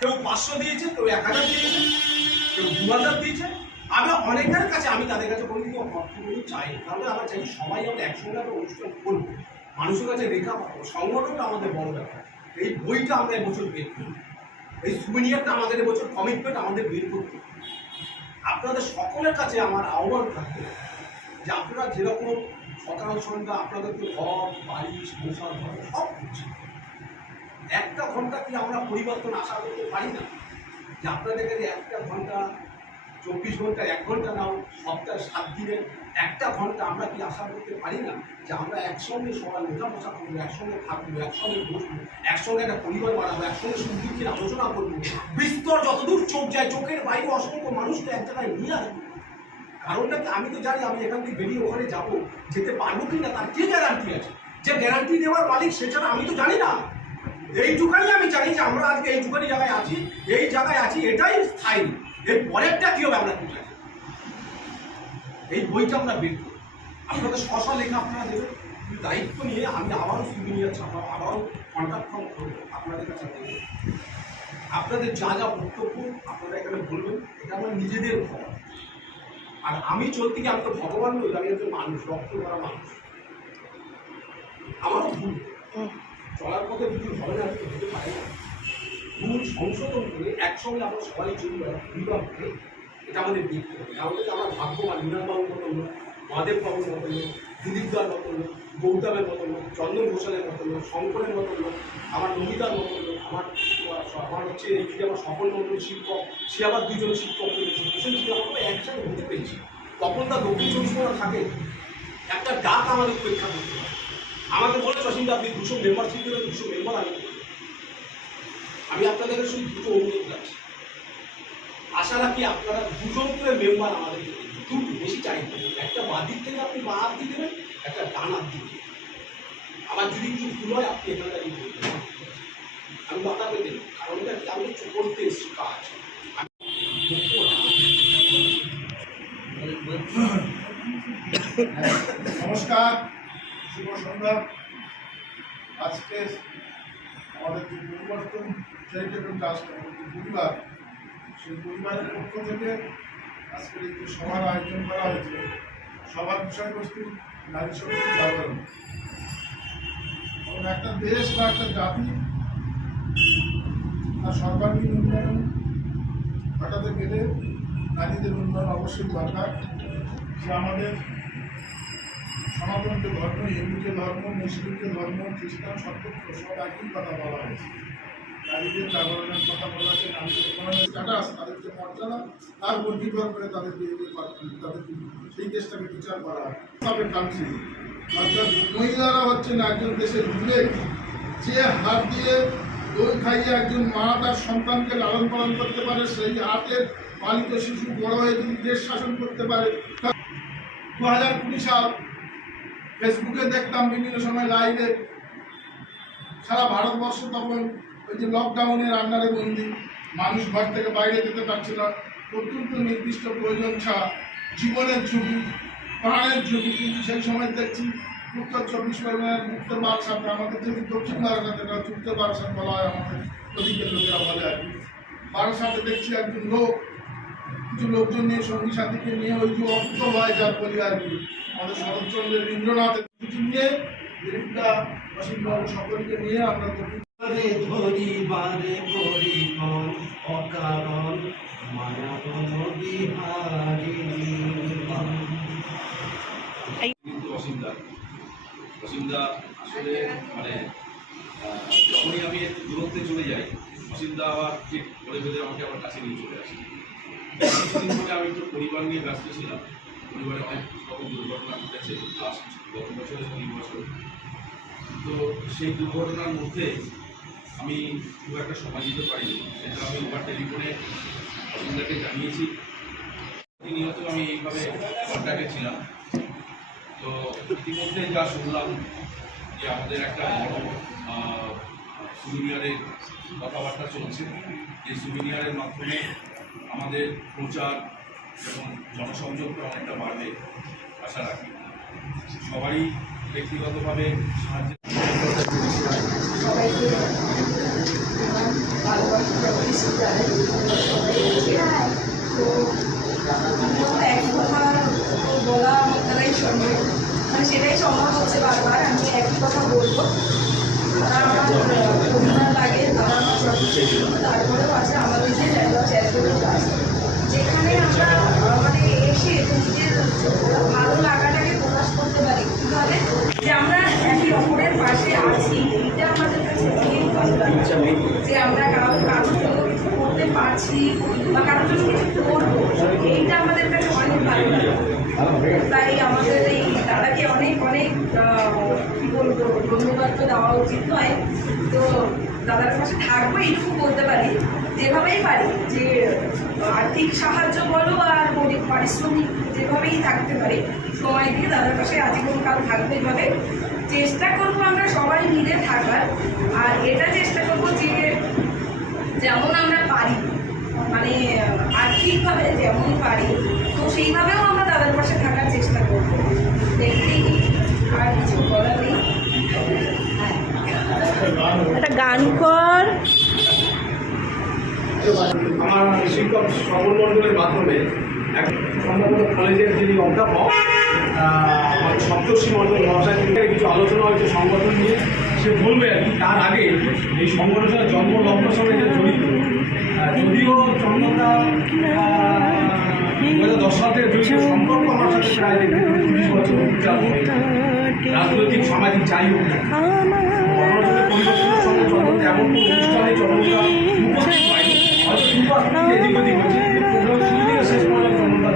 কেউ 500 দিয়েছে, কেউ 1000 দিয়েছে, কেউ 2000 দিয়েছে। আমি অনেকের কাছে, আমি তাদের কাছে বলি কেউ অর্থগুলো চাই, তাহলে আমরা চাই সবাই আমরা একসঙ্গে একটা অনুষ্ঠান করবো, মানুষের কাছে রেখা পাবো। সংগঠনটা আমাদের বড় ব্যাপার। এই বইটা আমরা এবছর বের করি, এই সুবিনিয়ারটা আমাদের এবছর কমিটমেন্ট আমাদের বের করতে। আপনাদের সকলের কাছে আমার আহ্বান থাকবে যে আপনারা যেরকম সকাল সন্ধ্যা আপনাদের তো ঘর, বাড়ি, সংসার, সব কিছু, 1টা ঘন্টা কি আমরা পরিবর্তন আশা করতে পারি না? যে আপনাদের কাছে 1টা ঘন্টা, 24 ঘন্টা, 1 ঘন্টা নাও, সপ্তাহে 7 দিনের 1টা ঘন্টা আমরা কি আশা করতে পারি না যে আমরা একসঙ্গে সবাই মেলামেশা করবো, একসঙ্গে থাকবো, একসঙ্গে বসবো, একসঙ্গে একটা পরিবার বানাবো, একসঙ্গে সুখ দুঃখের আলোচনা করবো, বিস্তর যতদূর চোখ যায়, চোখের বাইরে অসংখ্য মানুষকে এক জায়গায় নিয়ে আসবো। কারণটা কি, আমি তো জানি আমি এখান থেকে বেরিয়ে ওখানে যাবো, যেতে পারবো কি না তার কি গ্যারান্টি আছে? যে গ্যারান্টি দেওয়ার মালিক সেটা আমি তো জানি না। এইটুখানি আমি জানি যে আমরা আজকে এইটুখানি জায়গায় আছি, এই জায়গায় আছি, এটাই স্থায়ী। এর পরেরটা কি হবে আমরা কি জানি। এই বইটা আমরা বের করি, আপনাদের শশা লেখা আপনারা দেবেন, দায়িত্ব নিয়ে আমি আবারও সুবিনিয়ার ছাপাবো, আবারও কন্ট্যাক্ট ফর্ম করবো, আপনাদের কাছে দেবো। আপনাদের যা যা বক্তব্য আপনারা এখানে বলবেন, এটা আমার নিজেদের ঘর, আর আমি চলতে গিয়ে আমি তো ভগবান নই, আমি একজন মানুষ, রক্ত করা মানুষ। আমারও ভুল, চলার পথে যদি হবে না আমি হতে পারি না। ভুল সংশোধন করে একসঙ্গে আমরা সবাই চলবো, বিবাহ করে এটা আমাদের দেখতে হবে। আমাদের আমরা ভাগ্যবান, মীনাবাবুর মতন লোক, মহাদেব বাবুর মতন লোক, দিলীপদার মতন লোক, গৌতমের মতন লোক, চন্দন ঘোষালের মতন লোক, শঙ্করের মতন লোক, আমার নমিতার মতন লোক, আমার হচ্ছে এদিকে আমার সফল মন্ডল শিক্ষক, সে আবার দুজন শিক্ষক রয়েছে, ভীষণ ছিল। আমরা একসাথে হতে পেরেছি। তখন তার দক্ষিণ 24 পরগনা থাকে, একটা ডাক আমাদের উপেক্ষা করতে হবে। আমাকে বলে অসীম আপনি 200 মেম্বারশিপ দেবেন, 200 মেম্বার আমি আপনাদের শুধু দুটো অনুরোধ রাখছি। আশা রাখি আপনারা 2জন করে মেম্বার আমাদের দুটো, বেশি চাই না। একটা বাঁ দিক থেকে আপনি বাঁ হাত দিয়ে দেবেন, একটা ডান হাত দিয়ে দেবেন। আবার যদি কিছু ভুল হয় আপনি এখানে দাঁড়িয়ে বলবেন, আমি বাধা পেতে দেব। কারণ এটা কি, আমি করতে এসেছি কাজ। নমস্কার, শুভ সন্ধ্যা। আজকে আমাদের যে পরিবর্তন চ্যারিটেবল ট্রাস্ট পরিবার, সেই পরিবারের পক্ষ থেকে আজকের এই যে সভার আয়োজন করা হয়েছে, সবার বিষয়বস্তু নারী শক্তি জাগরণ। এবং একটা দেশ বা একটা জাতি তার সর্বাঙ্গীন উন্নয়ন ঘটাতে গেলে নারীদের উন্নয়ন অবশ্যই দরকার। যে আমাদের সনাতন যে ধর্ম, হিন্দু যে ধর্ম, মুসলিম যে ধর্ম, খ্রিস্টান সর্বত্র সব একই কথা বলা হয়েছে। নারীদের জাগরণের কথা বলা হয়েছে, নারীদের উন্নয়নের স্ট্যাটাস, তাদের যে মর্যাদা, তার উপর নির্ভর করে তাদেরকে সেই দেশটাকে বিচার করা হয়। কান্ট্রি অর্থাৎ মহিলারা হচ্ছেন একজন দেশের বিবেক। যে হাত দিয়ে দই খাইয়ে একজন মা তার সন্তানকে লালন পালন করতে পারে, সেই হাতের পালিত শিশু বড় হয়ে যদি দেশ শাসন করতে পারে। 2020 সাল ফেসবুকে দেখতাম বিভিন্ন সময় লাইভে, সারা ভারতবর্ষ তখন ওই যে লকডাউনের আন্ডারে বন্দি, মানুষ ঘর থেকে বাইরে যেতে পারছে না, অত্যন্ত নির্দিষ্ট প্রয়োজন ছাড়া, জীবনের ঝুঁকি, প্রাণের ঝুঁকি। কিন্তু সেই সময় দেখছি উত্তর 24 পরগনার উত্তর বারাসাতে, আমাদের যেহেতু দক্ষিণ বারাসাতে উত্তর বারাসাত বলা হয়, আমাদের ওদিকের লোকেরা বলে আর কি, বারাসাতে দেখছি একজন লোক কিছু লোকজন নিয়ে, সঙ্গী সাথীকে নিয়ে, ওই যে অক্ত হয় যার বলি আর কি, আমাদের শরৎচন্দ্রের রবীন্দ্রনাথের কিছু নিয়ে, দিলীপদা, অসীমবাবু সকলকে নিয়ে আমরা ধরিবারে পরিমল অকারণ মায়াবন বিহারিণী। অসীমদা আসলে মানে যখনই আমি একটু দূরত্বে চলে যাই, অসীমদা আবার ঠিক বলে বেঁধে আমাকে আবার কাছে নিয়ে চলে আসে। কিছুদিন ধরে আমি একটু পরিবার নিয়ে ব্যস্ত ছিলাম, পরিবারে অনেক রকম দুর্ঘটনা ঘটেছে লাস্ট গত বছর এবং এই বছর। তো সেই দুর্ঘটনার মধ্যে আমি খুব একটা সময় দিতে পারিনি, সেটা আমি এবার টেলিফোনে অসীমদাকে জানিয়েছি। প্রতিনিয়ত আমি এইভাবে কন্ট্যাক্টে ছিলাম। তো ইতিমধ্যে যা শুনলাম যে আমাদের একটা বড় সুভিনিয়ারের কথাবার্তা চলছে, এই সুভিনিয়ারের মাধ্যমে আমাদের প্রচার এবং জনসংযোগটা অনেকটা বাড়বে আশা রাখি। সবারই ব্যক্তিগতভাবে সাহায্য একই কথা বলা আমার দ্বারাই সম্ভব, মানে সেটাই সম্ভব হচ্ছে বারবার। আমি একই কথা বলবো, তারা আমার পরিবার লাগে, তারা আমার সদস্য, তারপরেও আছে আমাদের যে চ্যারিটেবল ট্রাস্ট, যেখানে আমরা মানে এসে নিজের ভালো লাগাটাকে প্রকাশ করতে পারি কীভাবে, যে আমরা একে অপরের পাশে আছি। এইটা আমাদের কাছে অনেক ভালো লাগে, যে আমরা কারোর জন্য কিছু করতে পারছি বা কারোর জন্য কিছু করবো, এইটা আমাদের কাছে অনেক ভালো লাগে। তাই আমাদের এই দাদাকে অনেক অনেক কী বলবো, ধন্যবাদ তো দেওয়া উচিত নয়। তো দাদার পাশে থাকবো এইটুকু বলতে পারি, যেভাবেই পারি, যে আর্থিক সাহায্য বলো আর পারিশ্রমিক যেভাবেই থাকতে পারি, সময় দিয়ে দাদার পাশে আজীবনকাল থাকবে। এভাবে চেষ্টা করবো আমরা সবাই মিলে থাকার, আর এটা চেষ্টা করবো যে যেমন আমরা পারি, মানে আর্থিকভাবে যেমন পারি, তো সেইভাবেও আমরা দাদার পাশে থাকার চেষ্টা করবো। দেখতেই আর কিছু বলার নেই। একটা গান কর। আমার শিক্ষক সফল মন্ডলের মাধ্যমে সম্ভবত কলেজের যিনি অধ্যাপক সপ্তর্ষি মণ্ডল মহাশয় থেকে কিছু আলোচনা হয়েছে সংগঠন নিয়ে, সে বলবে আর কি। তার আগে এই সংগঠনের জন্ম লগ্নের সঙ্গে এটা জড়িত। যদিও চন্দনদা 2010 সাল থেকে জড়িত, সম্পর্ক আমার সাথে প্রায় 30 বছর রাজনৈতিক সামাজিক যাই হোক না, পরিবর্তনের সঙ্গে চন্দন এমন কোনো অনুষ্ঠানে চন্দনদা উপস্থিত হয়নি, হয়তো দুটো এদিক ওদিক হয়েছে, প্রোগ্রাম শুরু থেকে শেষ পর্যন্ত চন্দনদা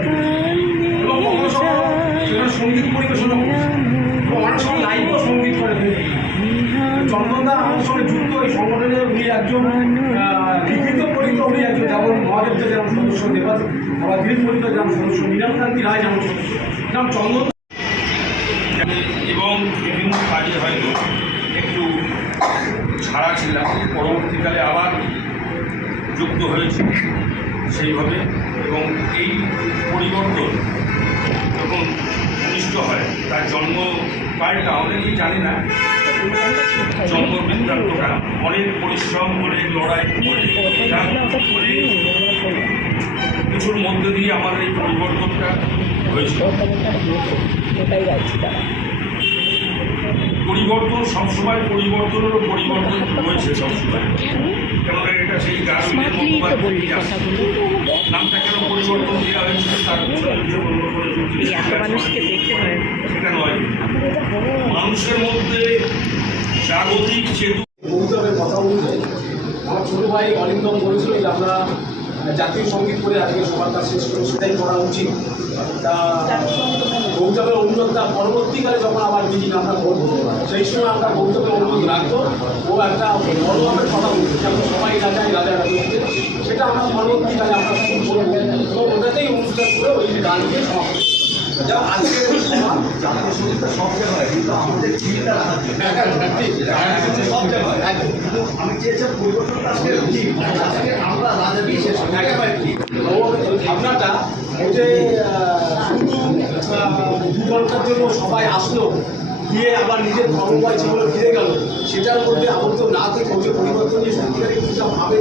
এবং কখনো সময় সেখানে সঙ্গীত পরিবেশনা করছে এবং অনেক সময় লাইভও সঙ্গীত করে ফেলছে। চন্দনদা আমাদের সঙ্গে যুক্ত এই সংগঠনে। উনি একজন লিখিত পরিত, উনি একজন যেমন মহাদেবদের যেমন সদস্য, দেবাদ আবার গৃহ পরিত যেমন সদস্য, মীরাকান্তি রায় যেমন সদস্য, যেমন চন্দন এবং বিভিন্ন কাজে হয়তো একটু ছাড়া ছিলাম, পরবর্তীকালে আবার যুক্ত হয়েছে সেইভাবে। এবং এই পরিবর্তন যখন ঘনিষ্ঠ হয়, তার জন্মকালটা অনেকেই জানি না, জন্ম বৃত্তান্তটা অনেক পরিশ্রম, অনেক লড়াই, কিছুর মধ্যে দিয়ে আমাদের এই পরিবর্তনটা হয়েছে। পরিবর্তন সবসময়, পরিবর্তনেরও পরিবর্তন হয়েছে সবসময়। কেননা এটা সেই গার্মেন্টের নামটা কেন পরিবর্তন দেওয়া হয়েছিল তার সেটা নয়, মানুষের মধ্যে জাগতিক চেতনা। গৌতমের কথা অনুযায়ী আমার ছোটো ভাই অরিন্দম বলেছিল যে আমরা জাতীয় সঙ্গীত করে আজকে সবার কাছে শেষ করে সেটাই করা উচিত। তা গৌতমের অনুরোধটা পরবর্তীকালে যখন আবার মিটিং আমরা করবো, সেই সময় আমরা গৌতমের অনুরোধ রাখবো। ও একটা বড়ভাবে কথা বলবো, যেমন সবাই রাজাই রাজা রাজত্বে, সেটা আমরা পরবর্তীকালে আমরা শুরু করবো এবং ওটাতেই অনুষ্ঠান করে ওই গানকে সমাপ্ত। যেমন আজকের জাতীয় সঙ্গীতটা সব জায়গায় হয়, কিন্তু আমাদের চিন্তা রাখার জন্য সব জায়গায় হয়, কিন্তু আমি চেয়েছিলাম পরিবর্তনটা আজকে আমরা রাজা দিয়ে শেষ একেবারে ঠিক ভাবনাটা। ওই যে শুধু 2 ঘন্টার জন্য সবাই আসলো, গিয়ে আবার নিজের ধর্মময় জীবনে ফিরে গেল, সেটার মধ্যে আবদ্ধ না থেকে ওই যে পরিবর্তন নিয়ে সত্যিকারে কিছুটা ভাবে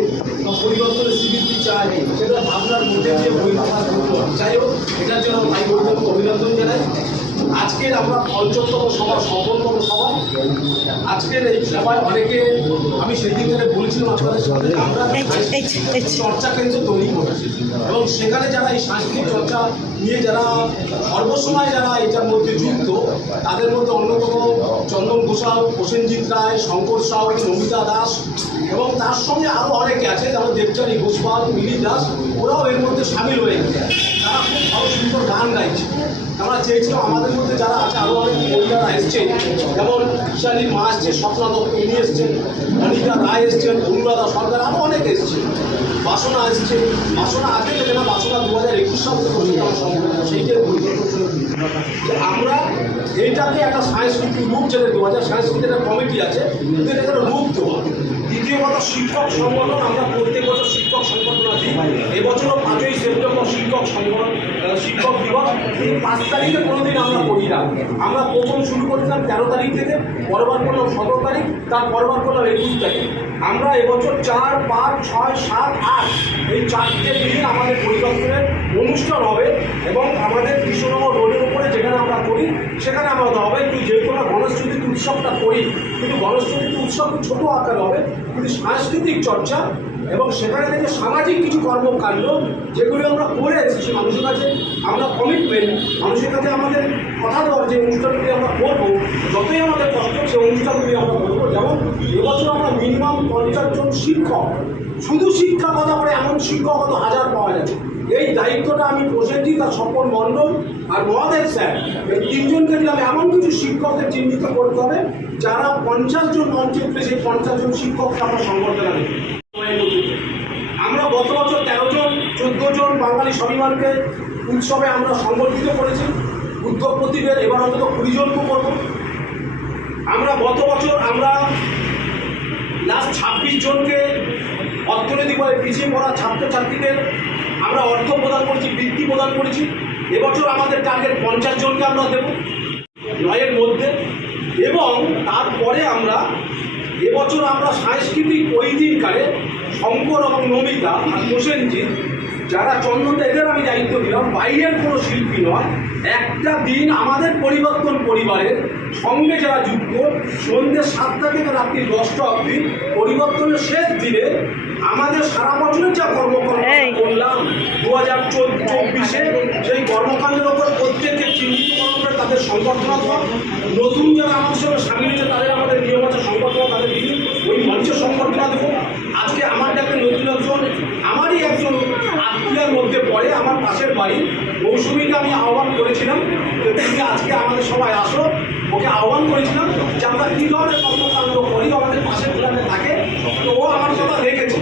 পরিবর্তনের স্বীকৃতি চায়, সেটা ভাবনার মধ্যে দিয়ে বই ভাবনা করতে হবে। যাই হোক, এটার জন্য ভাই গৌতমকে অভিনন্দন জানাই। আজকের আমরা ৫ম সভা, ৫ম সভা। আজকের এই সভায় অনেকে, আমি সেই দিন ধরে বলেছিলাম আপনাদের সাথে, আমরা চর্চা কেন্দ্র তৈরি করেছি এবং সেখানে যারা এই সাংস্কৃতিক চর্চা নিয়ে যারা সর্বসময় যারা এটার মধ্যে যুক্ত, তাদের মধ্যে অন্যতম চন্দন ঘোষাল, প্রসেনজিৎ রায়, শঙ্কর সাউ, নমিতা দাস এবং তার সঙ্গে আরও অনেকে আছে, যেমন দেবচারী ঘোষপাল, মিলি দাস, ওরাও এর মধ্যে সামিল হয়ে গেছে। তারা খুব ভালো সুন্দর গান গাইছে। আমরা চেয়েছিলাম আমাদের মধ্যে যারা আছে আরও অনেক মহিলারা এসছে, যেমন ঈশানীর মা এসছে, স্বপ্না দত্ত উনি এসছেন, অনিতা রায় এসছেন, অনুরাধা সরকার, আরও অনেক এসছে, বাসনা এসছে। বাসনা আজকে থেকে না, বাসনা 2021 সাল থেকে অনুষ্ঠান সম্পূর্ণ, সেইটাই আমরা এইটাকে একটা সাংস্কৃতিক রূপ, যেটা 2000 সাংস্কৃতিক একটা কমিটি আছে, কিন্তু এটা একটা রূপ দেওয়া। দ্বিতীয় কথা, শিক্ষক সংগঠন, আমরা প্রত্যেক বছর শিক্ষক সংগঠন দিই। এবছরও 5ই সেপ্টেম্বর শিক্ষক সংগঠন, শিক্ষক দিবস। এই 5 তারিখে কোনোদিন আমরা করি না। আমরা প্রথম শুরু করেছিলাম 13 তারিখ থেকে, পরবার করলাম 17 তারিখ, তার পরবার করলাম 21 তারিখ। আমরা এবছর 4, 5, 6, 7, 8 এই 4টে দিন আমাদের পরিদর্শনের অনুষ্ঠান হবে এবং আমাদের কৃষ্ণনগর রোডের উপরে যেখানে আমরা করি সেখানে আমাদের হবে। কিন্তু যেহেতু আমরা গণেশ চতুর্থী উৎসবটা করি, কিন্তু গণেশ চতুর্থী উৎসব ছোটো আকারে হবে, কিন্তু সাংস্কৃতিক চর্চা এবং সেখানে থেকে সামাজিক কিছু কর্মকাণ্ড যেগুলি আমরা করে এসেছি, মানুষের কাছে আমরা কমিটমেন্ট, মানুষের কাছে আমাদের কথা দেওয়ার যে অনুষ্ঠানগুলি আমরা করবো, যতই আমাদের কষ্ট সেই অনুষ্ঠানগুলি আমরা করবো। যেমন এবছর আমরা মিনিমাম 50 জন শিক্ষক, শুধু শিক্ষা কথা বলে এমন শিক্ষক হয়তো 1000 পাওয়া যাবে। এই দায়িত্বটা আমি প্রসেনজিৎ আর স্বপন মণ্ডল আর মহাদেব স্যার, এই 3 জনকে দিলাম। এমন কিছু শিক্ষকদের চিহ্নিত করতে হবে যারা 50 জন মঞ্চে উঠলে সেই 50 জন শিক্ষককে আমরা সংবর্ধনা দেব। আমরা গত বছর 13 জন 14 জন বাঙালি স্বাভিমানকে উৎসবে আমরা সংবর্ধিত করেছি উদ্যোগপতিদের। এবার অন্তত 20 জনকে করব। আমরা গত বছর আমরা লাস্ট 26 জনকে অর্থনৈতিকভাবে পিছিয়ে পড়া ছাত্রছাত্রীদের আমরা অর্থ প্রদান করেছি, বৃত্তি প্রদান করেছি। এবছর আমাদের টার্গেট 50 জনকে আমরা দেব 9-এর মধ্যে। এবং তারপরে আমরা এবছর আমরা সাংস্কৃতিক ওই দিনকালে শঙ্কর এবং নমিতা আর প্রসেনজিৎ যারা চন্দনদা, এদের আমি দায়িত্ব দিলাম, বাইরের কোনো শিল্পী নয়। একটা দিন আমাদের পরিবর্তন পরিবারের সঙ্গে যারা যুক্ত, সন্ধ্যে 7টা থেকে রাত্রি 10টা অবধি পরিবর্তনের শেষ দিনে আমাদের সারা বছরের যা কর্মকাণ্ড করলাম 2024-এ, সেই কর্মকাণ্ডের ওপর প্রত্যেককে চিহ্নিত করার পরে তাদের সংবর্ধনা দেওয়া, নতুন যারা আমাদের সঙ্গে সামিল হয়েছে তাদের আমাদের নিয়ম আছে সংবর্ধনা, তাদের দিন ওই মঞ্চে সংবর্ধনা দেবো। আজকে আমার যাকে নতুন একজন, আমারই একজন আত্মীয়ার মধ্যে পড়ে, আমার পাশের বাড়ি মৌসুমীকে আমি আহ্বান করেছিলাম যে তুমি আজকে আমাদের সবাই আসো। ওকে আহ্বান করেছিলাম যে আমরা কী ধরনের কর্মকাণ্ড করি, আমাদের পাশের প্ল্যানে থাকে। তো ও আমার কথা রেখেছে,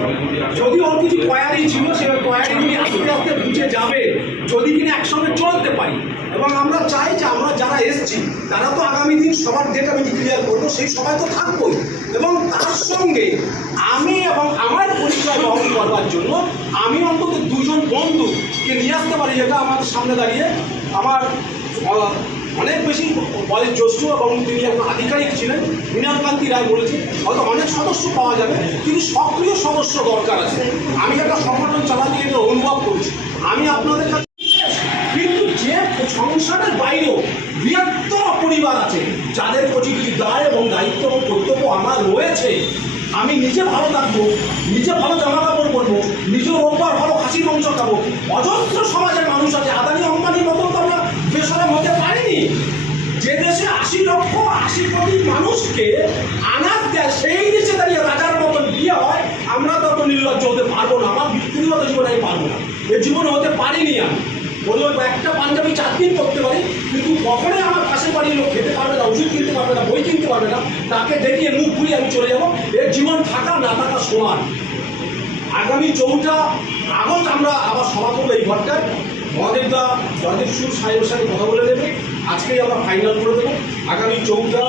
যদি ওর কিছু কোয়ারি ছিল সে কোয়ারিগুলি আস্তে আস্তে বুঝে যাবে যদি কিনা একসঙ্গে চলতে পারি। এবং আমরা চাই যে আমরা যারা এসছি তারা তো আগামী দিন সবার ডেট আমি ডিক্লেয়ার করবো, সেই সবাই তো থাকবোই। এবং তার সঙ্গে আমি এবং আমার পরিচয় বহন করবার জন্য আমি অন্তত দুজন বন্ধুকে নিয়ে আসতে পারি, যেটা আমাদের সামনে দাঁড়িয়ে আমার অনেক বেশি বয়স জ্যেষ্ঠ এবং তিনি একজন আধিকারিক ছিলেন, মৃণালকান্তি রায় বলেছে। হয়তো অনেক সদস্য পাওয়া যাবে কিন্তু সক্রিয় সদস্য দরকার আছে। আমি একটা সংগঠন চালাতে এটা অনুভব করছি। আমি আপনাদের কাছে কিন্তু যে সংসারের বাইরেও বৃহত্তর পরিবার আছে যাদের প্রতি কিছু দায় এবং দায়িত্ব এবং কর্তব্য আমার রয়েছে। আমি নিজে ভালো থাকবো, নিজে ভালো জামা কাপড় পরবো, নিজে রোববার ভালো খাসি মাংস খাবো। অজস্র সমাজের মানুষ আছে, আদানি আম্বানির মতো তো আমরা বেসরম হতে পারিনি। যে দেশে 80 কোটি মানুষকে আনাজ দেয়, সেই দেশে দাঁড়িয়ে রাজার মতন বিয়ে হয়, আমরা তত নির্লজ্জ হতে পারবো না। আমার ব্যক্তিগত জীবনে আমি পারবো না, এ জীবনে হতে পারিনি। আমি বলবো একটা পাঞ্জাবি 4 দিন করতে পারি, কিন্তু কখনোই আমার পাশে বাড়ির লোক খেতে পারবে না, ওষুধ কিনতে পারবে না, বই কিনতে পারবে না, তাকে দেখিয়ে মুখ ঘুরিয়ে আমি চলে যাবো। এর জীবন থাকা না থাকা সমান। আগামী 4 আগস্ট আমরা আবার সভা করবো এই ঘরটায়। মহাদেবদা জয়দেব সুর সাহেবের সাথে কথা বলে দেবে, আজকেই আমরা ফাইনাল করে দেবো। আগামী 4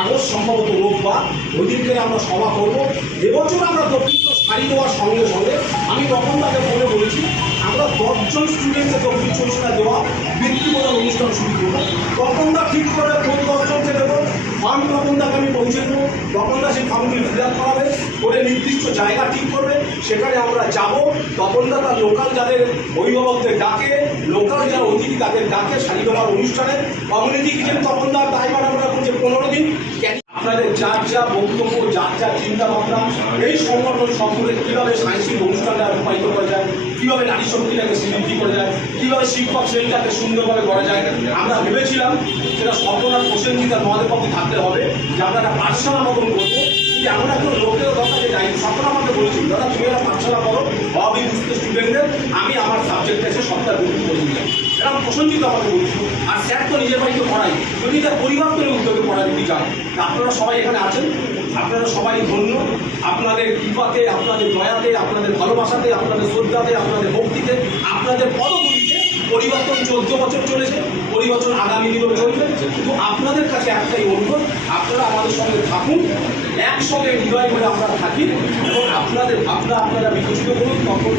আগস্ট সম্ভবত রোববার, ওই দিনকে আমরা সভা করবো। এবছর আমরা দক্ষিণ শাড়ি দেওয়ার সঙ্গে সঙ্গে আমি তপনদাকে ফোনে বলেছি আমরা 10 জন স্টুডেন্টকে দক্ষিণ চব্বিশটা দেওয়া বৃত্তিমূলক অনুষ্ঠান শুরু করবো। তপনদা ঠিক করে কোন 10 জনকে দেবো, ফার্ম তপনদাকে আমি পৌঁছে দেবো। তপনদা সেই ফার্মগুলি ফিল আপ করাবে, করে নির্দিষ্ট জায়গা ঠিক করবে, সেখানে আমরা যাব। তপনদা তার লোকাল যাদের অভিভাবকদের ডাকে, লোকাল যারা অতিথি তাদের ডাকে শাড়ি দেওয়ার অনুষ্ঠানে কমিউনিটি কিচেন তপনদার দায়ভার আমরা করছি 15 দিন। আপনাদের যার যা বক্তব্য, যার যা চিন্তা ভাবনা, এই সংগঠন সম্পর্কে কীভাবে সাংস্কৃতিক অনুষ্ঠানটা রূপায়িত করা যায়, কীভাবে নারী শক্তিটাকে বৃদ্ধি করা যায়, কীভাবে শিক্ষক শ্রেণীটাকে সুন্দরভাবে করা যায়। আমরা ভেবেছিলাম সেটা সর্বনাশ প্রসেনজিৎ আর মহাদেব পক্ষে থাকতে হবে, যে আমরা একটা পাঠশালা মতন করবো। কিন্তু এমন একটা লোকের দরকার যে যাই সকল আমাকে বলেছিল দাদা তুমি একটা পাঠশালা করো, অবিভূত স্টুডেন্টদের আমি আমার সাবজেক্টে এসে সপ্তাহে দুদিন করে দিলাম। এরকম প্রসেনজিৎ আমাকে বলেছিল। আর স্যার তো নিজের বাড়িতে পড়াই, যদি তার পরিবর্তনের উদ্যোগে পড়া দিতে চান। আপনারা সবাই এখানে আছেন, আপনারা সবাই ধন্য। আপনাদের কৃপাতে, আপনাদের দয়াতে, আপনাদের ভালোবাসাতে, আপনাদের শ্রদ্ধাতে, আপনাদের ভক্তিতে, আপনাদের পদগুলিতে পরিবর্তন 14 বছর চলেছে, পরিবর্তন আগামী দিনেও চলবে। কিন্তু আপনাদের কাছে একটাই অনুরোধ, আপনারা আমাদের সঙ্গে থাকুন, একসঙ্গে হৃদয় করে আমরা থাকি এবং আপনাদের ভাবনা আপনারা বিকশিত করুন। তখন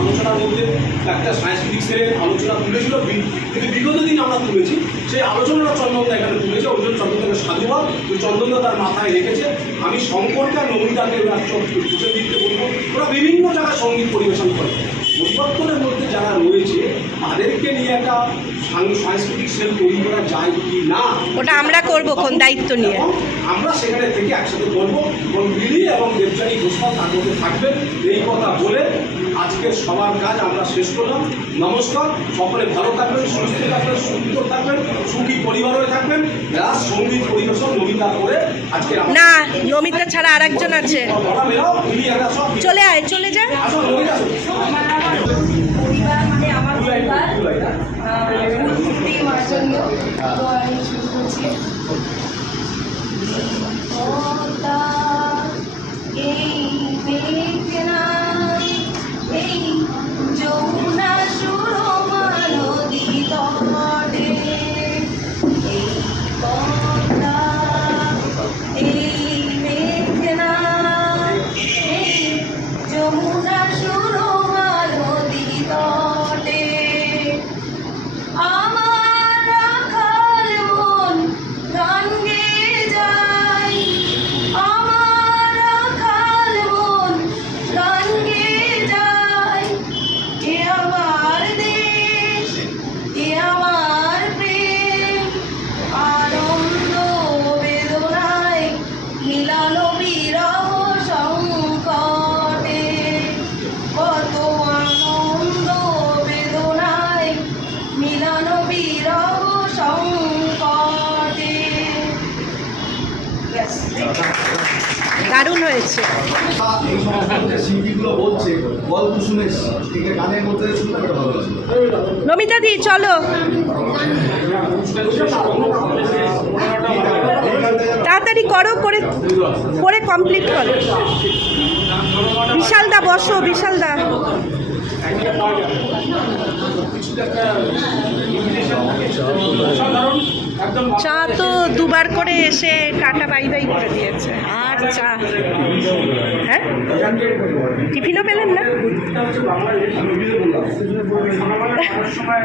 আলোচনার মধ্যে একটা সাংস্কৃতিক সেলের আলোচনা তুলেছিল, কিন্তু বিগত দিন আমরা তুলেছি, সেই আলোচনাটা চন্দনদা এখানে তুলেছে। ওই জন্য চন্দনদাকে সাধুবাদ, ওই চন্দনদা তার মাথায় রেখেছে। আমি শঙ্করটা নমিতাকে ওরা বুঝে দিতে বলবো। ওরা বিভিন্ন জায়গায় সঙ্গীত পরিবেশন করে। পরিবর্তনের মধ্যে যারা রয়েছে তাদেরকে নিয়ে একটা সাংস্কৃতিক সেল তৈরি করা যায় কি না, ওটা আমরা করবো কোন দায়িত্ব নিয়ে, আমরা সেখানে থেকে একসাথে করবো। এবং দিদি এবং দেবযানী ঘোষাল তার মধ্যে থাকবেন। এই কথা বলে আজকের সবার কাজ আমরা শেষ করলাম। নমস্কার, সকলে ভালো থাকবেন, সুস্থ থাকবেন, সুন্দর থাকবেন, সুখী পরিবার হয়ে থাকবেন। সঙ্গীত পরিবেশন নমিতা করে আজকে না, নমিতা ছাড়া আর একজন আছে, চলে আয়, চলে যা। পরিবার মানে আমার পরিবার ঘুরতে মার জন্য তো আমি শুরু করছি। এই মেঘনা, এই যমুনা সুরমা নদী তটে, এই পদ্মা, এই মেঘনা, এই যমুনা সুরমা নদী তটে, আমার রাখাল মন গান গেয়ে যায় গল্প শুনেছি, ঠিক আছে, গানের মধ্যে শুনতে একটা ভালো লাগছে। নমিতা দি চলো তাড়াতাড়ি করো, করে কমপ্লিট করো। বিশালদা বসো, বিশালদা। চা তো দুবার করে এসে টাটা বাই বাই করে দিয়েছে। আর চা, হ্যাঁ টিফিনও পেলেন না? আমরা সবাই